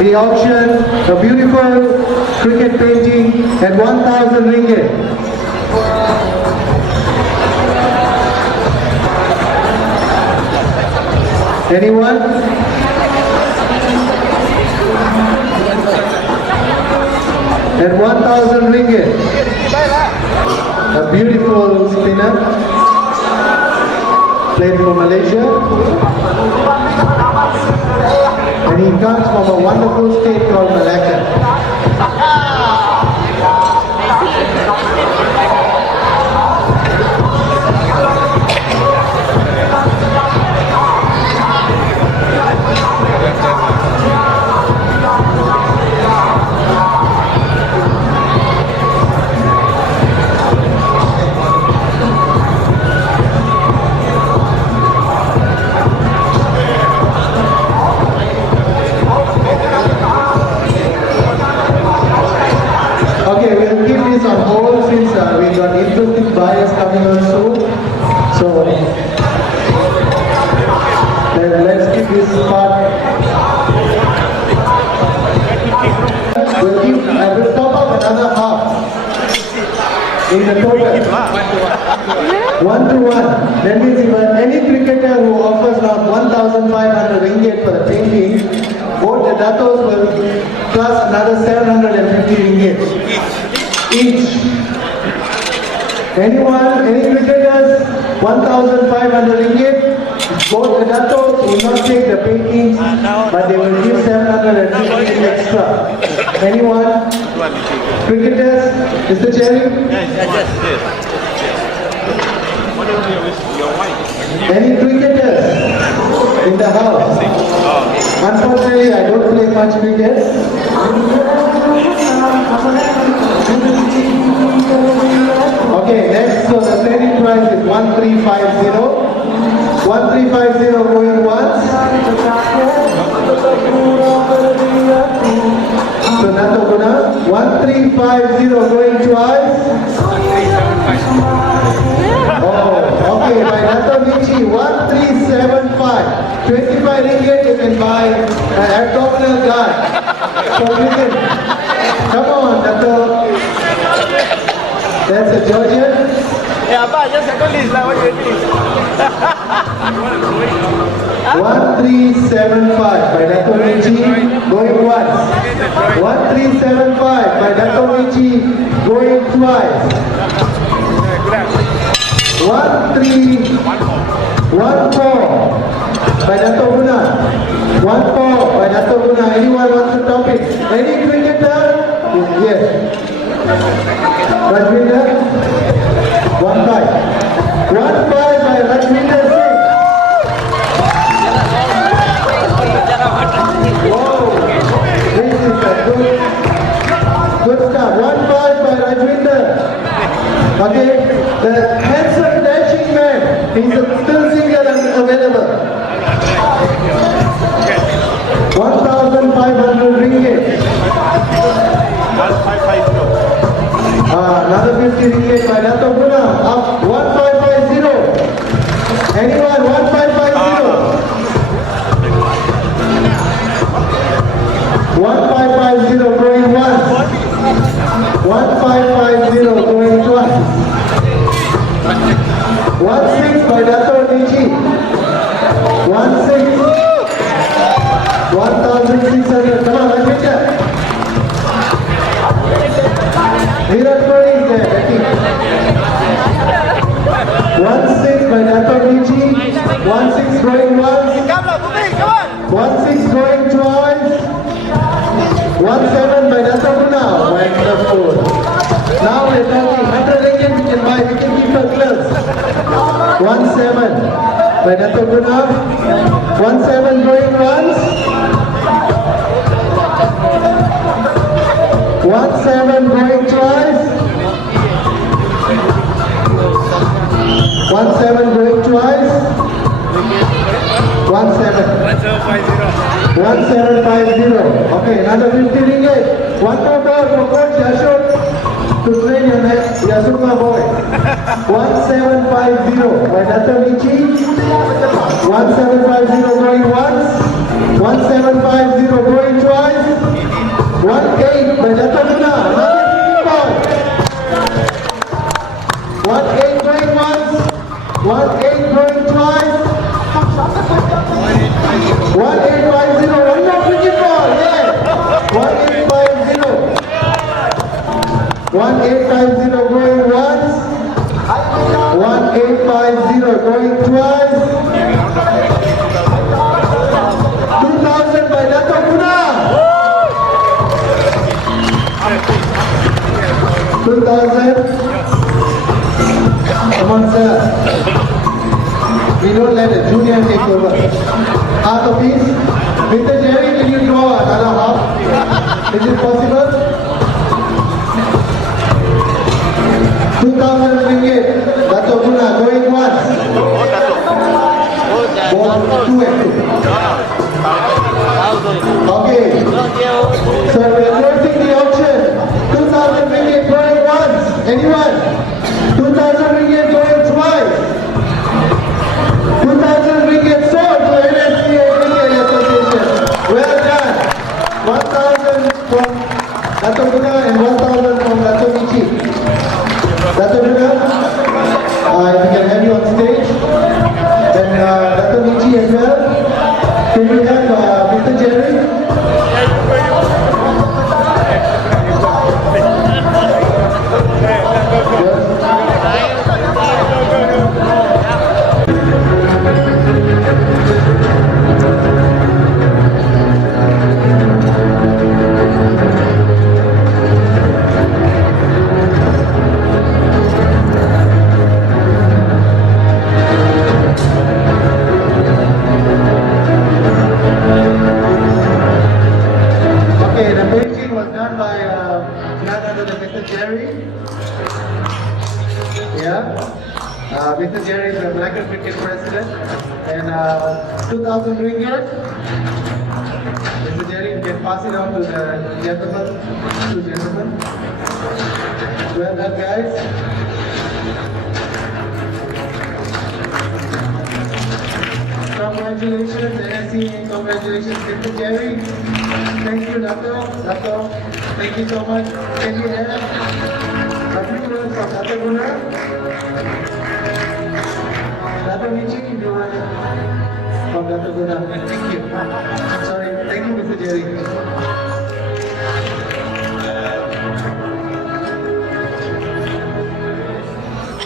We auction a beautiful cricket painting at 1,000 ringgit. Anyone? At 1,000 ringgit. A beautiful spinner. Played for Malaysia. And he comes from a wonderful state called Malacca. Okay, we'll keep this on hold since we got interesting buyers coming on soon. So let's keep this part. We'll top up another half in the total. 1-to-1. That means if any cricketer who offers around 1,500 ringgit for the painting, both the datos will plus another 750 ringgit each. Anyone, any cricketers, 1,500 ringgit. Both the datos will not take the paintings, but they will give 750 extra. Anyone? Cricketers? Mr. Chairman? Any cricketers in the house? Unfortunately, I don't play much cricket. Okay, next, so the trading price is 1350. 1350 going once. So Nato Guna, 1350 going twice. Oh, okay, by Nato Michi, 1375. 25 ringgit you can buy an abdominal guard for cricket. Come on, Nato. That's a Georgian. Yeah, but just a 1375 by Dato Michi, going once. 1375 by Dato Michi, going twice. 1314 by Dato Guna. 14 by Dato Guna. Anyone wants to top it? Any cricketer? Yes. Rajwinder? 1-5. 1-5 by Rajwinder Singh. Whoa, this is a good start. 1-5 by Rajwinder. Okay, the handsome dashing man, he's still single and available. 1,500 ringgit. Another 50 ringgit by Dato Guna. Up 1550. Anyone? 1550. 1550 going once. 1550 going twice. 16 by Dato Michi. 16. 1,600. Come on, let's hit that. Virat Kohli is there, batting. 16 by Dato Michi. 16 going once. 16 going twice. 17 by Dato Guna. Wonderful. Now we're talking 100 ringgit we can buy. We can keep our clothes. 17 by Dato Guna. 17 going once. 17 going twice. 17 going twice. 1750. Okay, another 50 ringgit. One more ball for Coach Ashok to train your Yasuma boy. 1750 by Dato Michi. 1750 going once. 1750 going twice. 18 by Dato Guna. Another 50 ball. 18 going once. 18 going twice. 1850, one more cricket ball, yeah. 1850. 1850 going once. 1850 going twice. 2000 by Dato Guna. 2000. Come on, sir. We don't let a junior take over. Half a piece. Mr. Jerry, can you draw another half? Is it possible? 2,000 ringgit. Dato Guna going once. Ball 2 and 2. Okay. So we are closing the auction. 2,000 ringgit going once. Anyone? 2,000 ringgit going twice. 2,000 ringgit sold to Nsca Cricket Association. Well done. 1,000 from Dato Guna and 1,000 from Dato Michi. Dato Guna, if we can have you on stage. Then Dato Michi as well. Can we have Mr. Jerry? Okay, the painting was done by none other than Mr. Jerry. Yeah. Mr. Jerry is the Black Cricket president. And 2,000 ringgit. Mr. Jerry, you can pass it on to the gentleman. Well done, guys. Congratulations, Nsca. Congratulations, Mr. Jerry. Thank you, Dato. Thank you so much. Can you have a few words from Dato Guna? Dato Nichi, you want from Dr. Guna? Thank you. Sorry, thank you, Mr. Jerry.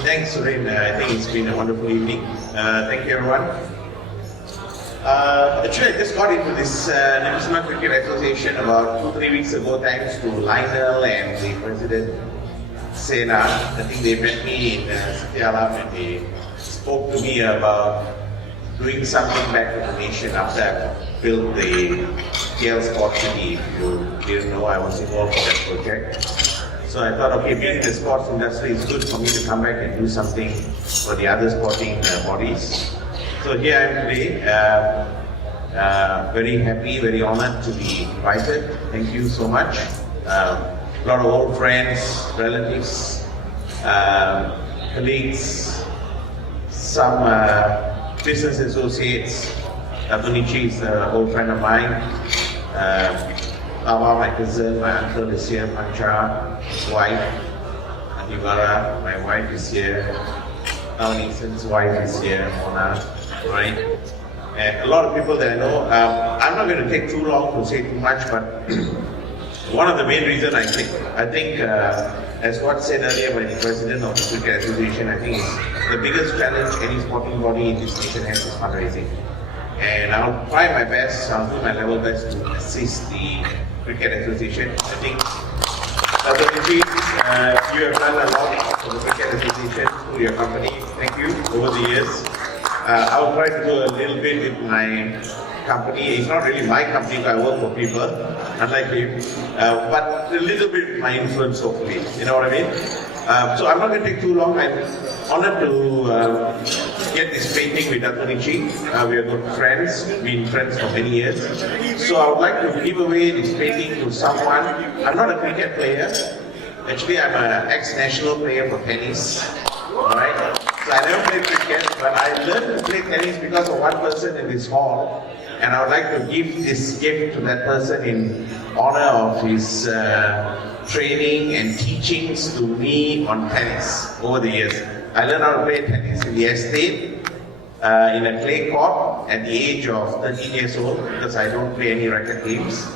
Thanks, Surin. I think it's been a wonderful evening. Thank you, everyone. Actually, I just got into this Nsca Cricket Association about 2-3 weeks ago, thanks to Lionel and the president, Nsca. I think they met me in Gala and they spoke to me about doing something back to the nation after I built the KL Sports City. If you didn't know, I was involved in that project. So I thought, okay, being in the sports industry, it's good for me to come back and do something for the other sporting bodies. So here I am today, very happy, very honored to be invited. Thank you so much. A lot of old friends, relatives, colleagues, some business associates. Nichi is an old friend of mine. My cousin, my uncle is here, Pancha, his wife, Gala, my wife is here, Nison's wife is here, Mona, right? And a lot of people that I know. I'm not going to take too long to say too much, but one of the main reasons I think as what said earlier by the president of the Cricket Association, I think the biggest challenge any sporting body in this nation has is fundraising. And I'll try my best, I'll do my level best to assist the Cricket Association. I think, Dr. Nichi, you have done a lot for the Cricket Association through your company. Thank you over the years. I will try to do a little bit with my company. It's not really my company, but I work for people, unlike you. But a little bit of my influence, hopefully. You know what I mean? So I'm not going to take too long. I'm honored to get this painting with Dr. Nichi. We are good friends. We've been friends for many years. So I would like to give away this painting to someone. I'm not a cricket player. Actually, I'm an ex-national player for tennis. Alright? So I never played cricket, but I learned to play tennis because of one person in this hall. And I would like to give this gift to that person in honor of his training and teachings to me on tennis over the years. I learned how to play tennis in the estate, in a clay court at the age of 13 years old because I don't play any racket games.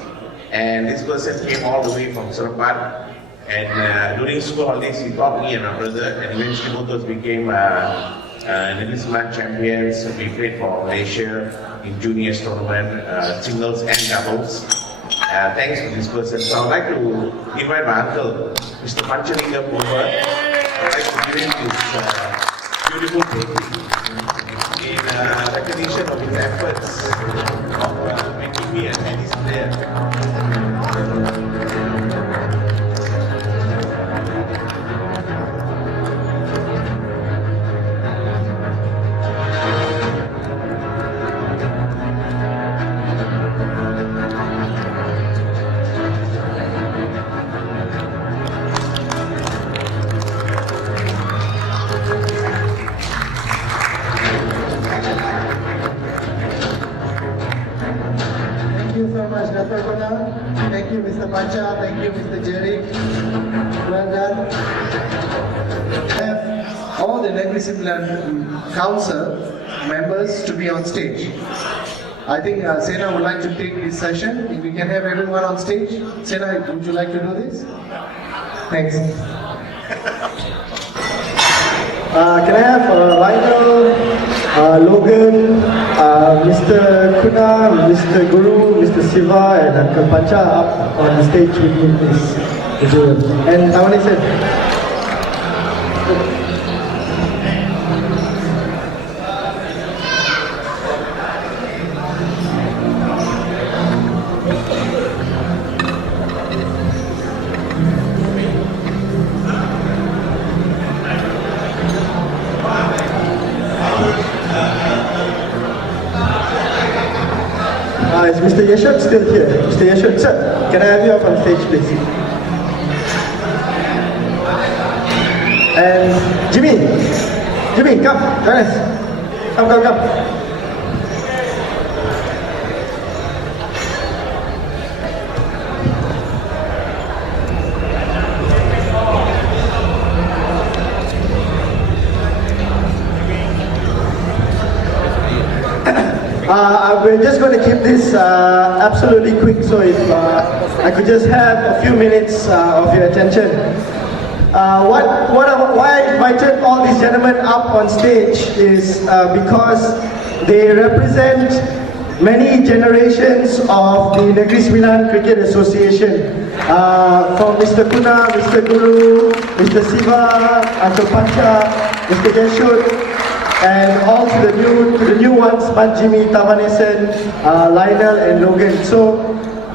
And this person came all the way from Surabaya. And during school holidays, he taught me and my brother, and eventually both of us became Nsca champions. We played for Malaysia in juniors tournament, singles and doubles. Thanks to this person. So I would like to invite my uncle, Mr. Panchalingam, over. I would like to give him this beautiful painting in recognition of his efforts of making me a tennis player. Thank you, Mr. Pancha. Thank you, Mr. Jerry. Well done. Have all the Nsca Council members to be on stage. I think Nsca would like to take this session. If we can have everyone on stage. Nsca, would you like to do this? Thanks. Can I have Lionel, Logan, Mr. Kuna, Mr. Guru, Mr. Siva, and Uncle Pancha up on the stage with me, please. And Tawani said. Is Mr. Yashod still here? Mr. Yashod, sir, can I have you up on stage, please? And Jimmy, come, join us. Come. We're just going to keep this absolutely quick, so if I could just have a few minutes of your attention. Why I invited all these gentlemen up on stage is because they represent many generations of the Negeri Sembilan Cricket Association. From Mr. Kuna, Mr. Guru, Mr. Siva, Uncle Pancha, Mr. Geshut, and all to the new ones, Jimmy, Tavanesan, Lionel and Logan. So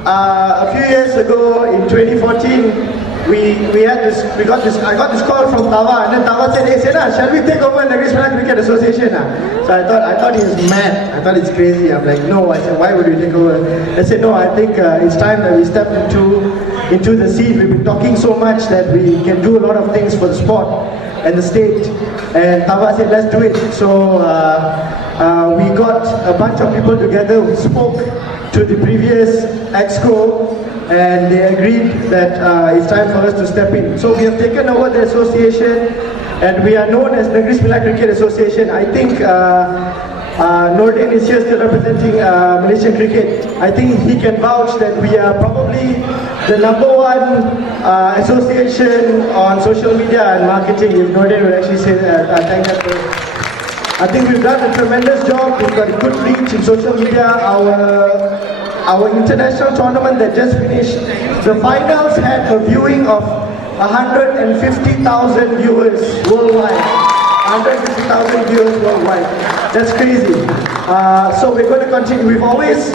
a few years ago in 2014, I got this call from Tava, and then Tava said, "Hey Sena, shall we take over Negeri Sembilan Cricket Association?" So I thought he was mad. I thought it's crazy. I'm like, no. I said, why would we take over? They said, no, I think it's time that we step into the scene. We've been talking so much that we can do a lot of things for the sport and the state. And Tava said, let's do it. So we got a bunch of people together who spoke to the previous Exco, and they agreed that it's time for us to step in. So we have taken over the association, and we are known as Negeri Sembilan Cricket Association. I think Nordin is here still representing Malaysian cricket. I think he can vouch that we are probably the #1 association on social media and marketing. If Nordin will actually say that, I thank that for it. I think we've done a tremendous job. We've got a good reach in social media. Our international tournament that just finished, the finals had a viewing of 150,000 viewers worldwide. 150,000 viewers worldwide. That's crazy. So we're going to continue. We've always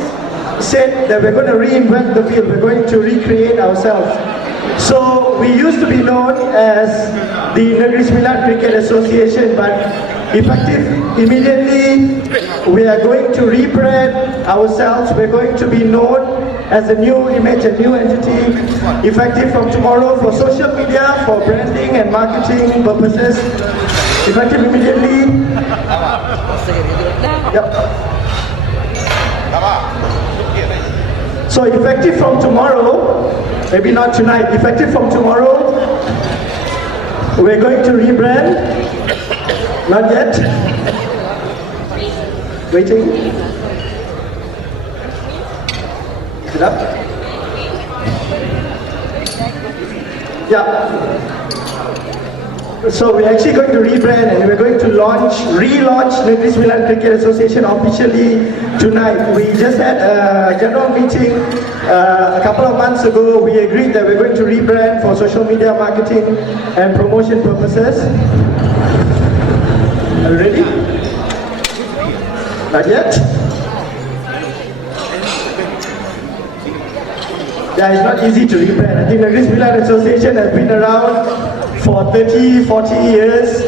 said that we're going to reinvent the wheel. We're going to recreate ourselves. So we used to be known as the Negeri Sembilan Cricket Association, but effective immediately, we are going to rebrand ourselves. We're going to be known as a new image, a new entity, effective from tomorrow for social media, for branding and marketing purposes. Effective immediately. Yep. So effective from tomorrow, maybe not tonight, effective from tomorrow, we're going to rebrand. Not yet. Waiting. Sit up. Yeah. So we're actually going to rebrand, and we're going to relaunch Negeri Sembilan Cricket Association officially tonight. We just had a general meeting a couple of months ago. We agreed that we're going to rebrand for social media marketing and promotion purposes. Are you ready? Not yet? Yeah, it's not easy to rebrand. I think the Negeri Sembilan Association has been around for 30, 40 years.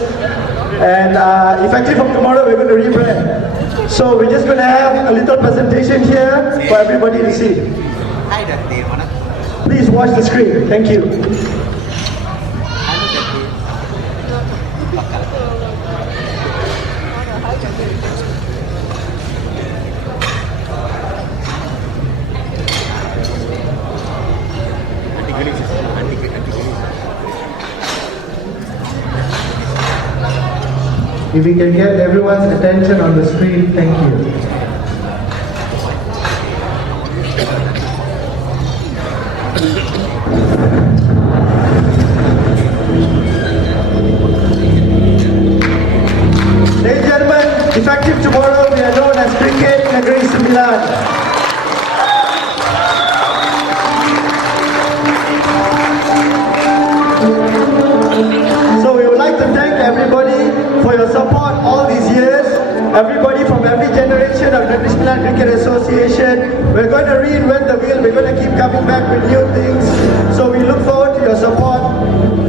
And effective from tomorrow, we're going to rebrand. So we're just going to have a little presentation here for everybody to see. Please watch the screen. Thank you. If we can get everyone's attention on the screen, thank you. Ladies and gentlemen, effective tomorrow, we are known as Cricket Negeri Sembilan. So we would like to thank everybody for your support all these years. Everybody from every generation of the Negeri Sembilan Cricket Association. We're going to reinvent the wheel. We're going to keep coming back with new things. So we look forward to your support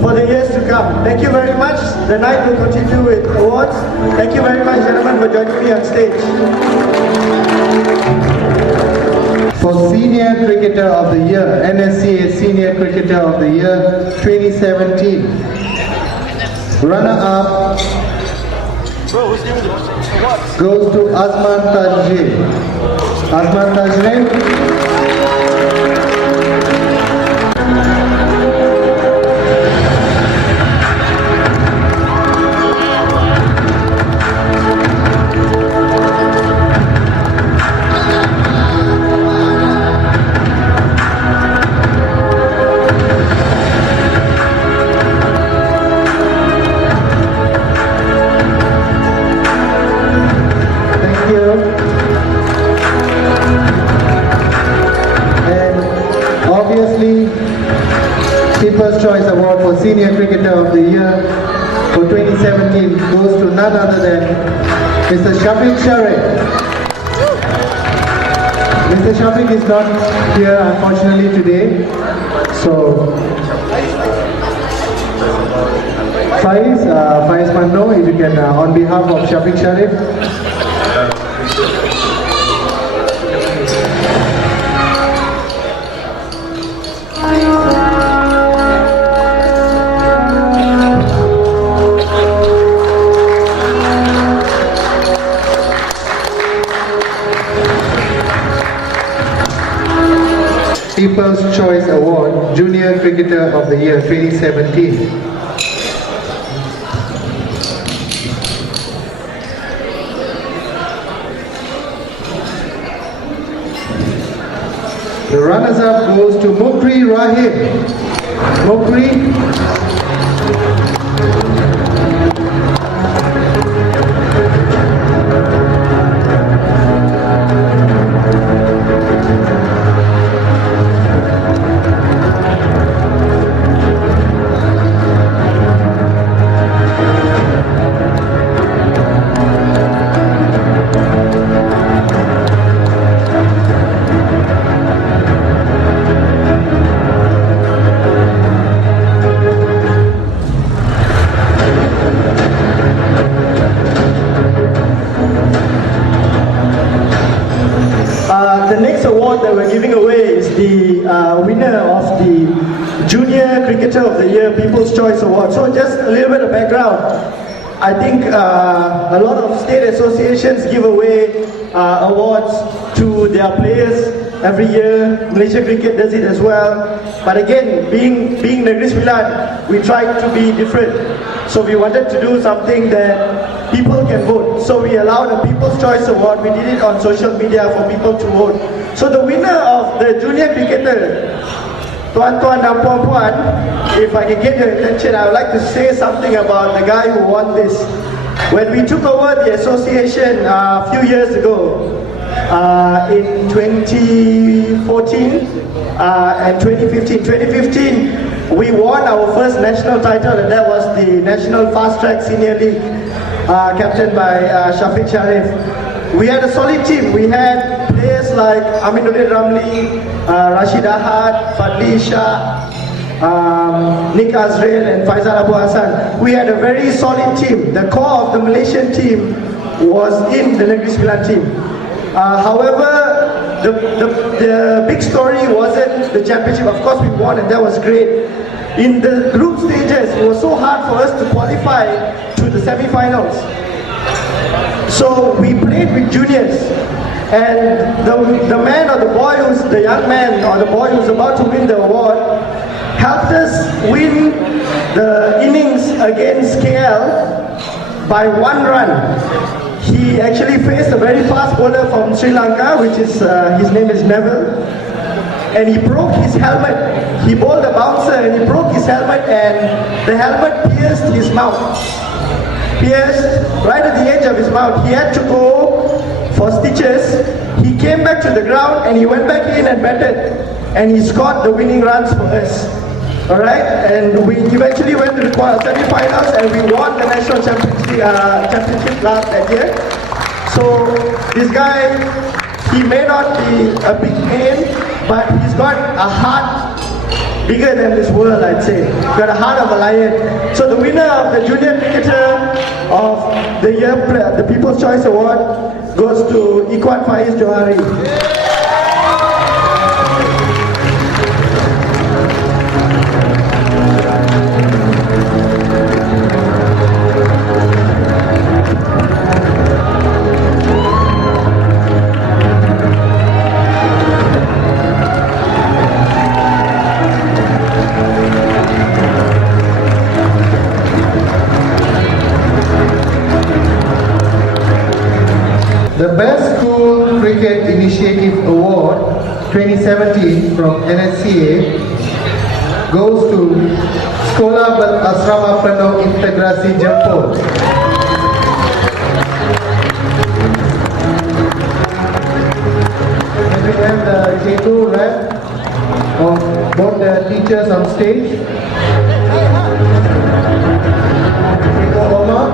for the years to come. Thank you very much. The night will continue with awards. Thank you very much, gentlemen, for joining me on stage. For Senior Cricketer of the Year, Nsca Senior Cricketer of the Year 2017. Runner-up goes to Azman Tajre. Azman Tajre. none other than Mr. Shafiq Sharif. Mr. Shafiq is not here unfortunately today, so Faiz Mano, if you can on behalf of Shafiq Sharif. People's Choice Award, Junior Cricketer of the Year 2017. The runners-up goes to Mukri Rahim. Mukri. The next award that we're giving away is the winner of the Junior Cricketer of the Year People's Choice Award. So just a little bit of background. I think a lot of state associations give away awards to their players every year. Malaysia Cricket does it as well. But again, being Negeri Sembilan, we tried to be different. So we wanted to do something that people can vote. So we allowed a People's Choice Award. We did it on social media for people to vote. So the winner of the Junior Cricketer, Tuan-tuan dan puan-puan, if I can get your attention, I would like to say something about the guy who won this. When we took over the association a few years ago, in 2014 and 2015. 2015, we won our first national title, and that was the National Fast Track Senior League, captained by Shafiq Sharif. We had a solid team. We had players like Aminuddin Ramli, Rashid Ahad, Fadli Shah, Nick Azrael and Faizal Abu Hassan. We had a very solid team. The core of the Malaysian team was in the Negeri Sembilan team. However, the big story wasn't the championship. Of course we won and that was great. In the group stages, it was so hard for us to qualify to the semi-finals. So we played with juniors, and the man or the boy who's the young man or the boy who's about to win the award helped us win the innings against KL by 1 run. He actually faced a very fast bowler from Sri Lanka, which is his name is Neville, and he broke his helmet. He bowled a bouncer and he broke his helmet, and the helmet pierced his mouth. Pierced right at the edge of his mouth. He had to go for stitches. He came back to the ground and he went back in and batted, and he scored the winning runs for us. Alright, and we eventually went to the semi-finals and we won the national championship last that year. So this guy, he may not be a big name, but he's got a heart bigger than this world, I'd say. He's got a heart of a lion. So the winner of the Junior Cricketer of the Year, the People's Choice Award, goes to Ikhwan Faiz Johari. The Best School Cricket Initiative Award 2017 from Nsca goes to Sekolah Berasrama Penuh Integrasi Jempol. And we have the J2 rep of both the teachers on stage. Omar.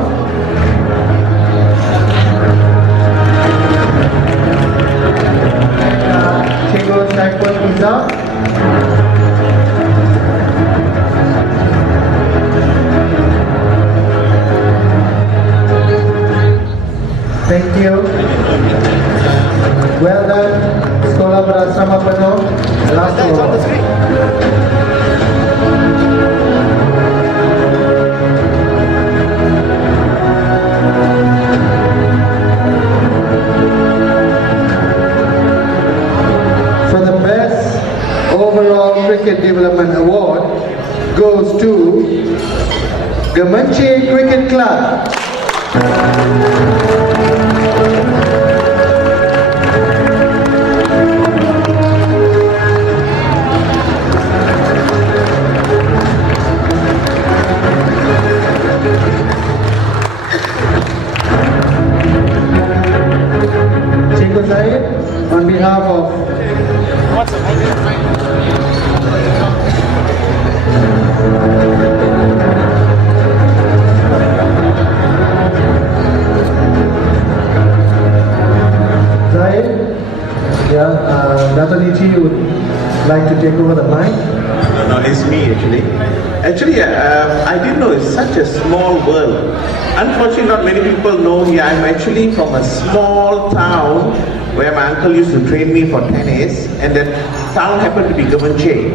you. Well done. Sekolah Berasrama Penuh. Last award. For the best overall cricket development award goes to Nsca Cricket Club. Chico Zaid, on behalf of Dato' Nichi would like to take over the mic. No, it's me actually. Actually, I didn't know it's such a small world. Unfortunately, not many people know here. I'm actually from a small town where my uncle used to train me for tennis, and that town happened to be Nsca.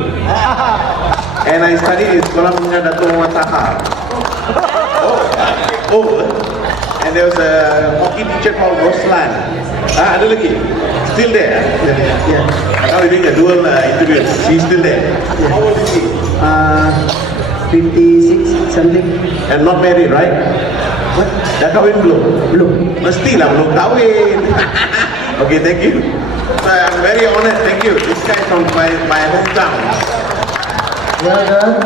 And I studied in Sekolah Menengah Dato' Muhammad Taha. And there was a hockey teacher called Roslan. Ada lagi? Still there? Yeah. Now we're doing a dual interview. She's still there. How old is she? 56 something. And not married, right? What? Dah kahwin belum? Belum. Mestilah belum kahwin. Okay, thank you. So I'm very honored. Thank you. This guy from my hometown. Well done.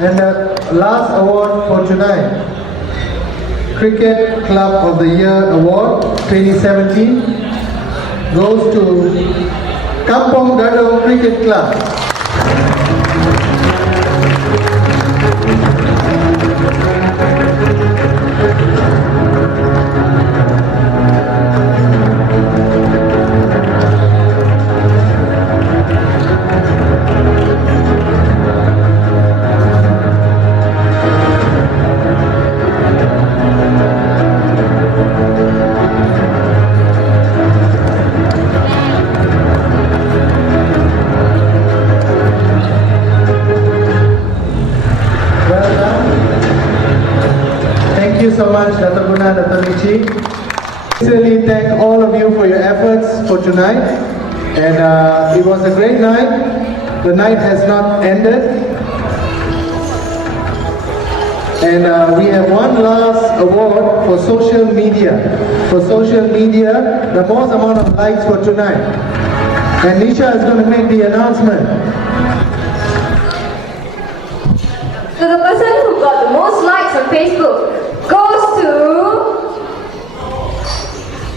And the last award for tonight, Cricket Club of the Year Award 2017 goes to Kampong Dado Cricket Club. Thank you so much, Dato' Guna, Dato' Nichi. Sincerely thank all of you for your efforts for tonight. And it was a great night. The night has not ended. And we have one last award for social media. For social media, the most amount of likes for tonight. And Nisha is going to make the announcement. So the person who got the most likes on Facebook goes to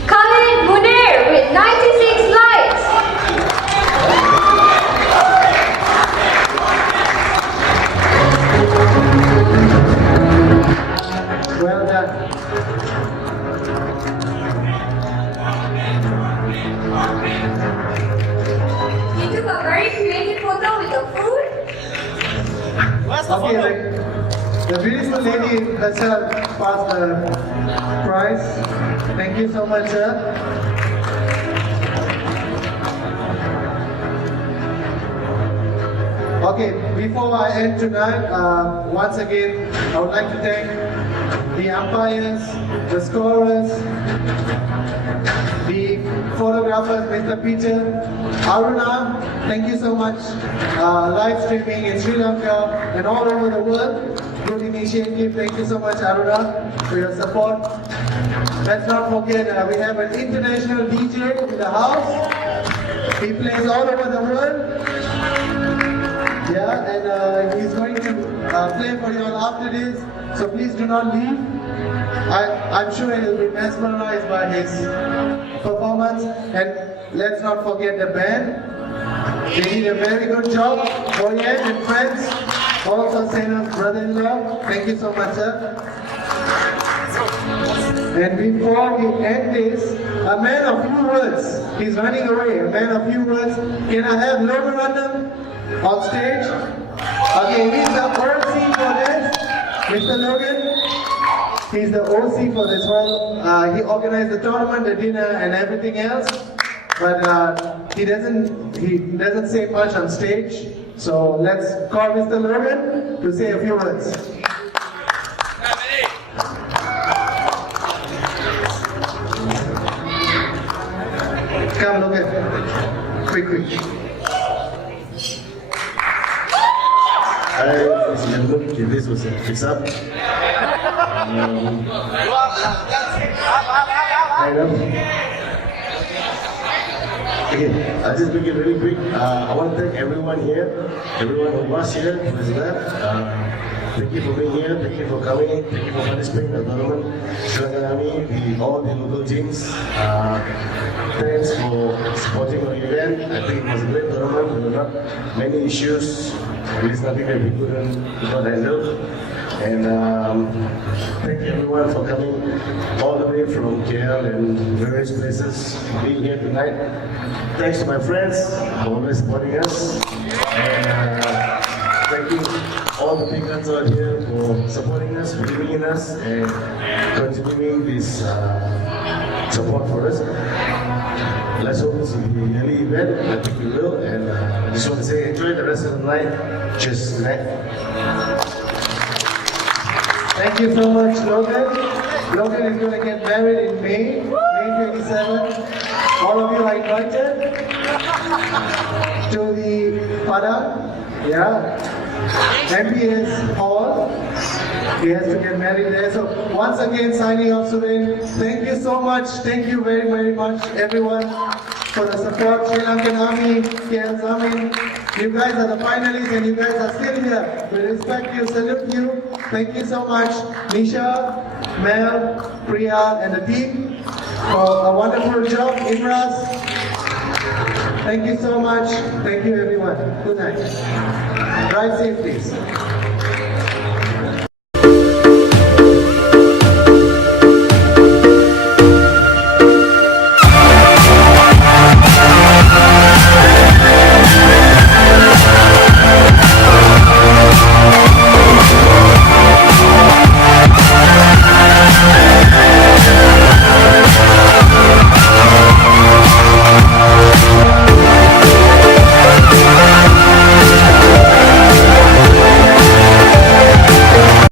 Khalid Munir with 96 likes. Well done. You took a very creative photo with the food. Okay, the beautiful lady herself passed the prize. Thank you so much, sir. Okay, before I end tonight, once again, I would like to thank the umpires, the scorers, the photographers, Mr. Peter, Aruna, thank you so much. Live streaming in Sri Lanka and all over the world. Good initiative. Thank you so much, Aruna, for your support. Let's not forget, we have an international DJ in the house. He plays all over the world. Yeah, and he's going to play for you all after this. So please do not leave. I'm sure you'll be mesmerized by his performance. And let's not forget the band. They did a very good job. Boyan and friends, also Sena's brother-in-law. Thank you so much, sir. And before we end this, a man of few words. He's running away. A man of few words. Can I have Logan Random on stage? Okay, he's the old scene for this. Mr. Logan. He's the OC for this whole, he organized the tournament, the dinner and everything else. But he doesn't say much on stage. So let's call Mr. Logan to say a few words. Come, Logan. Quick. Hi, ladies and gentlemen. Okay, this was a fix-up. Okay, I'll just make it really quick. I want to thank everyone here, everyone who was here, who is left. Thank you for being here, thank you for coming, thank you for participating in the tournament. Sri Lankan Army, all the local teams, thanks for supporting our event. I think it was a great tournament. There were not many issues, at least nothing that we could not handle. And thank you everyone for coming all the way from KL and various places, being here tonight. Thanks to my friends for always supporting us. And thank you all the big guns out here for supporting us, believing in us, and continuing this support for us. Let's hope this will be a yearly event. I think we will. And I just want to say, enjoy the rest of the night. Cheers tonight. Thank you so much, Logan. Logan is going to get married in May 27. All of you are invited to the Pada, MPS Hall. He has to get married there. So once again, signing off, Suren. Thank you so much. Thank you very, very much, everyone, for the support. Sri Lankan Army, KL Zamin. You guys are the finalists and you guys are still here. We respect you, salute you. Thank you so much, Nisha, Mel, Priya, and the team for a wonderful job. Imraz, thank you so much. Thank you, everyone. Good night. Drive safe, please.